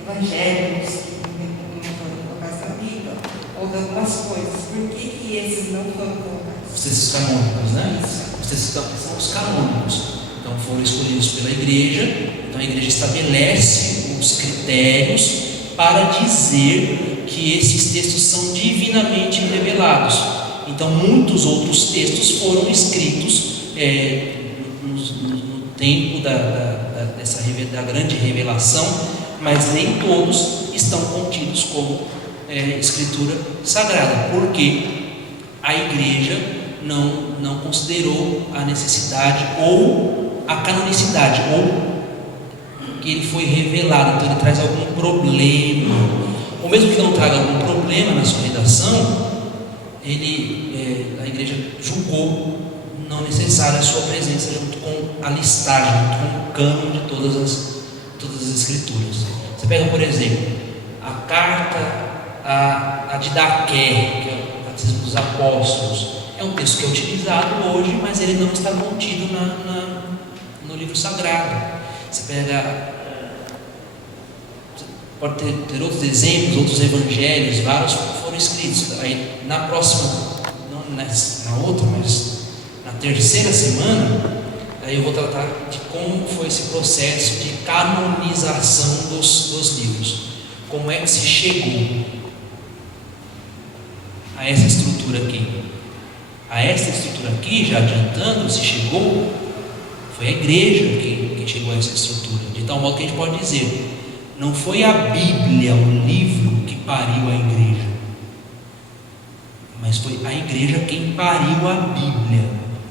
evangelhos que não foram colocados na Bíblia, ou de algumas coisas. Por que esses não foram colocados? Os textos canônicos, né? Os textos são os canônicos. Então foram escolhidos pela igreja. Então a igreja estabelece os critérios para dizer que esses textos são divinamente revelados. Então muitos outros textos foram escritos no tempo da grande revelação, mas nem todos estão contidos como escritura sagrada, porque a igreja não considerou a necessidade ou a canonicidade, ou que ele foi revelado, então ele traz algum problema, ou mesmo que não traga algum problema na sua redação, a igreja julgou não necessária a sua presença junto com a listagem, junto com o cânon de todas as escrituras. Você pega, por exemplo, a carta a Didaqué, que é o Catecismo dos Apóstolos. É um texto que é utilizado hoje, mas ele não está contido no livro sagrado. Você pega, pode ter outros exemplos, outros evangelhos, vários foram escritos. Aí na próxima, não na outra, mas na terceira semana, aí eu vou tratar de como foi esse processo de canonização dos livros. Como é que se chegou a essa estrutura aqui? A essa estrutura aqui, já adiantando, se chegou, foi a igreja que chegou a essa estrutura. De tal modo que a gente pode dizer, não foi a Bíblia, o livro, que pariu a igreja, mas foi a igreja quem pariu a Bíblia.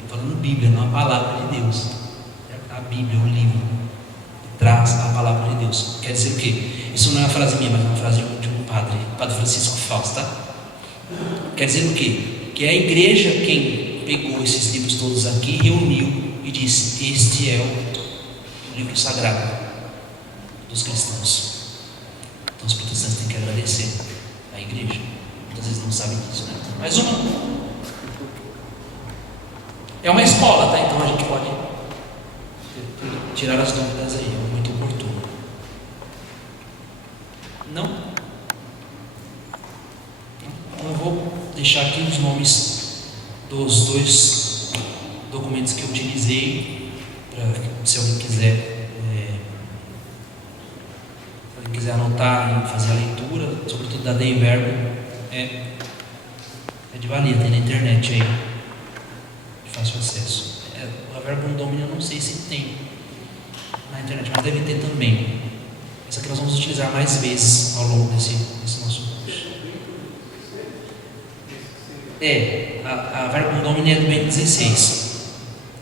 Estou falando Bíblia, não a palavra de Deus. A Bíblia, o livro. traz a palavra de Deus. Quer dizer o quê? Isso não é uma frase minha, mas é uma frase de um padre, Padre Francisco Fausto, tá? Quer dizer o quê? Que é a igreja quem pegou esses livros todos aqui, reuniu e disse: este é o livro sagrado dos cristãos. Então os protestantes têm que agradecer a igreja. Muitas vezes não sabem disso, né? Mais uma. É uma escola, tá? Então a gente pode tirar as dúvidas aí, é muito oportuno. Não? Então eu vou deixar aqui os nomes dos 2 documentos que eu utilizei, para se alguém quiser anotar e fazer a leitura, sobretudo da Dei Verbum, é de valia, tem na internet aí, de fácil acesso. A Verbum Domini eu não sei se tem na internet, mas deve ter também. Essa aqui nós vamos utilizar mais vezes ao longo desse nosso curso. A Verbum Domini é do Bento XVI.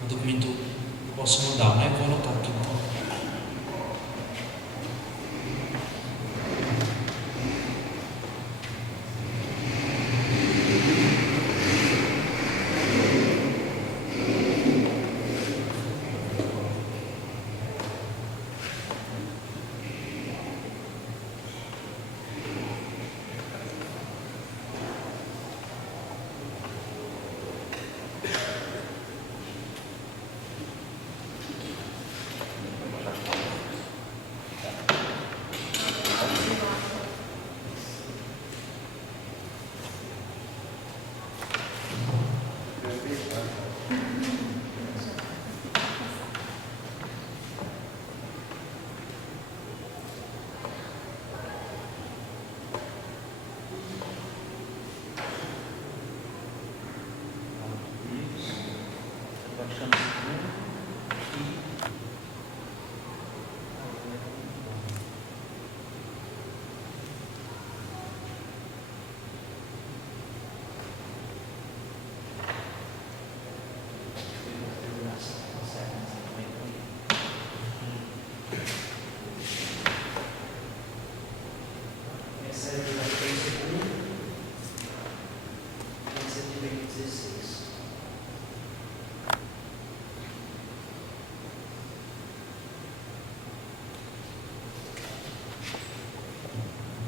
Um documento que posso mandar, né? Vou anotar aqui então.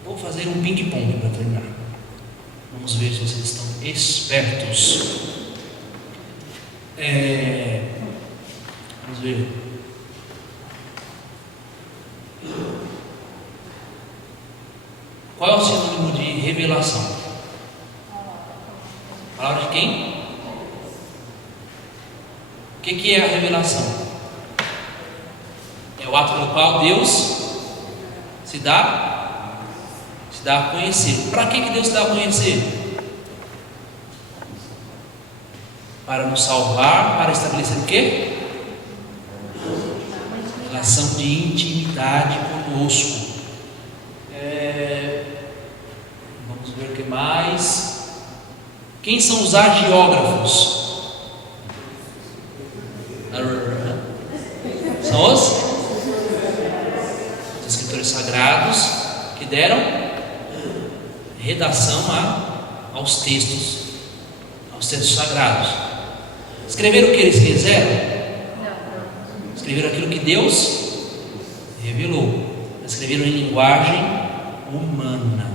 Vou fazer um ping-pong para terminar. Vamos ver se vocês estão espertos. Vamos ver. Qual é o sinônimo de revelação? Palavra de quem? O que é a revelação? É o ato pelo qual Deus se dá a conhecer. Para que Deus se dá a conhecer? Para nos salvar, para estabelecer o quê? Relação de intimidade conosco. Vamos ver o que mais. Quem são os agiógrafos? São os escritores sagrados que deram redação aos textos sagrados. Escreveram o que eles quiseram? Escreveram aquilo que Deus revelou. Escreveram em linguagem humana.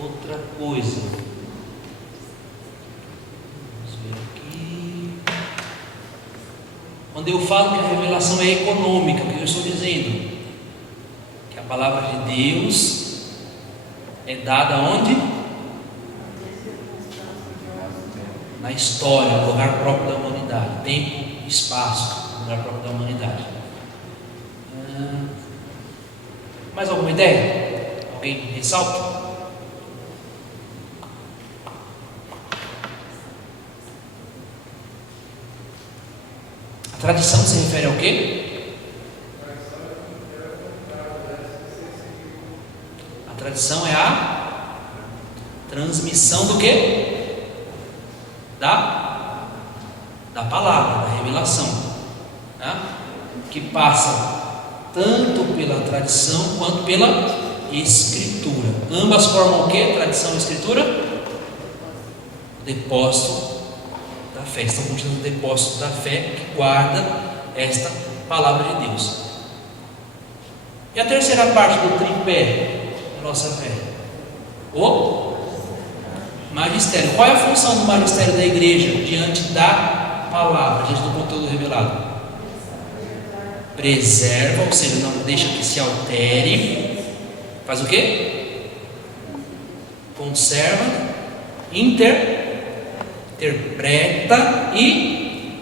Outra coisa. Vamos ver aqui. Quando eu falo que a revelação é econômica, o que eu estou dizendo? Que a palavra de Deus é dada onde? Na história, no lugar próprio da humanidade. Tempo e espaço, no lugar próprio da humanidade. Mais alguma ideia? Alguém ressalta? A tradição se refere ao quê? A tradição é a transmissão do quê? Da palavra, da revelação. tá? Que passa tanto pela tradição quanto pela Escritura. Ambas formam o que? Tradição e Escritura? Depósito da fé. Estão continuando o depósito da fé que guarda esta palavra de Deus. E a terceira parte do tripé da nossa fé? O magistério. Qual é a função do magistério da igreja diante da palavra, diante do conteúdo revelado? Preserva, ou seja, não deixa que se altere. Faz o quê? Conserva, interpreta e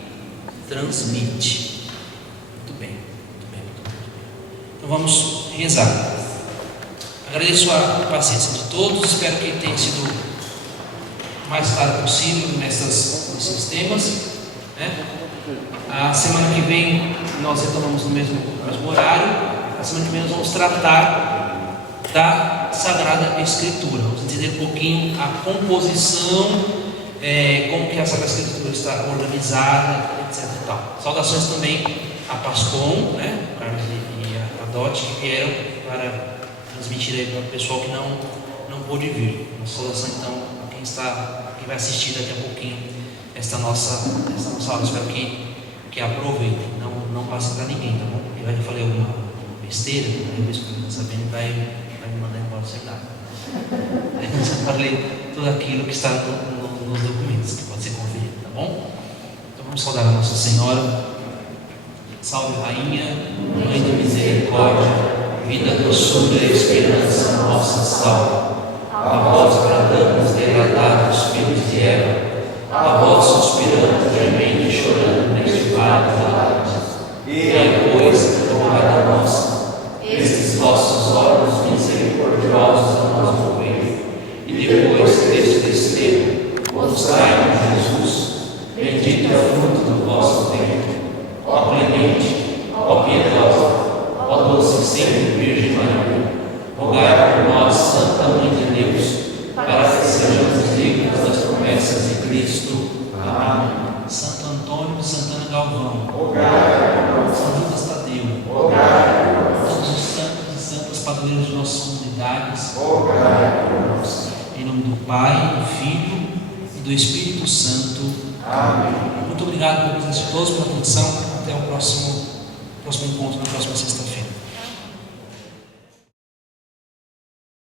transmite. Muito bem, muito bem, muito bem. Então vamos rezar. Agradeço a paciência de todos. Espero que tenha sido o mais claro possível nesses temas, né? A semana que vem nós retomamos no mesmo horário. A semana que vem nós vamos tratar da Sagrada Escritura. Vamos entender um pouquinho a composição, como que a Sagrada Escritura está organizada, etc. E tal. Saudações também a Pascom, né? O Carlos e a Dote, que vieram para transmitir aí para o pessoal que não pôde vir. Uma saudação então a quem vai assistir daqui a pouquinho esta nossa aula. Espero que aproveitem, não passe para ninguém, tá bom? Porque eu falei alguma besteira, aí o bispo não sabendo vai me mandar embora sem nada. Eu falei tudo aquilo que está nos documentos, que pode ser conferido, tá bom? Então vamos saudar a Nossa Senhora. Salve Rainha, Mãe de Misericórdia, vida, doçura e esperança nossa, salve. A vós bradamos, degradados filhos de Eva, a vós suspiramos, gemendo e chorando neste vale de lágrimas. E pois, rogai a nossa, estes vossos olhos misericordiosos a nós volvei, e depois deste desterro, mostrai-nos Jesus, bendito é o fruto do vosso ventre. Ó clemente, ó piedosa, ó doce sempre Virgem Maria, rogai por nós, Santa Mãe de Deus, para que sejamos dignos das promessas de Cristo. Amém. Santo Antônio de Santana Galvão, rogai por nós. São Judas Tadeu, rogai por nós. Todos os santos e santas padroeiros de nossas comunidades, rogai por nós. Em nome do Pai, do Filho e do Espírito Santo. Amém. Muito obrigado pela presença de todos, pela atenção. Até o próximo encontro, na próxima sexta-feira.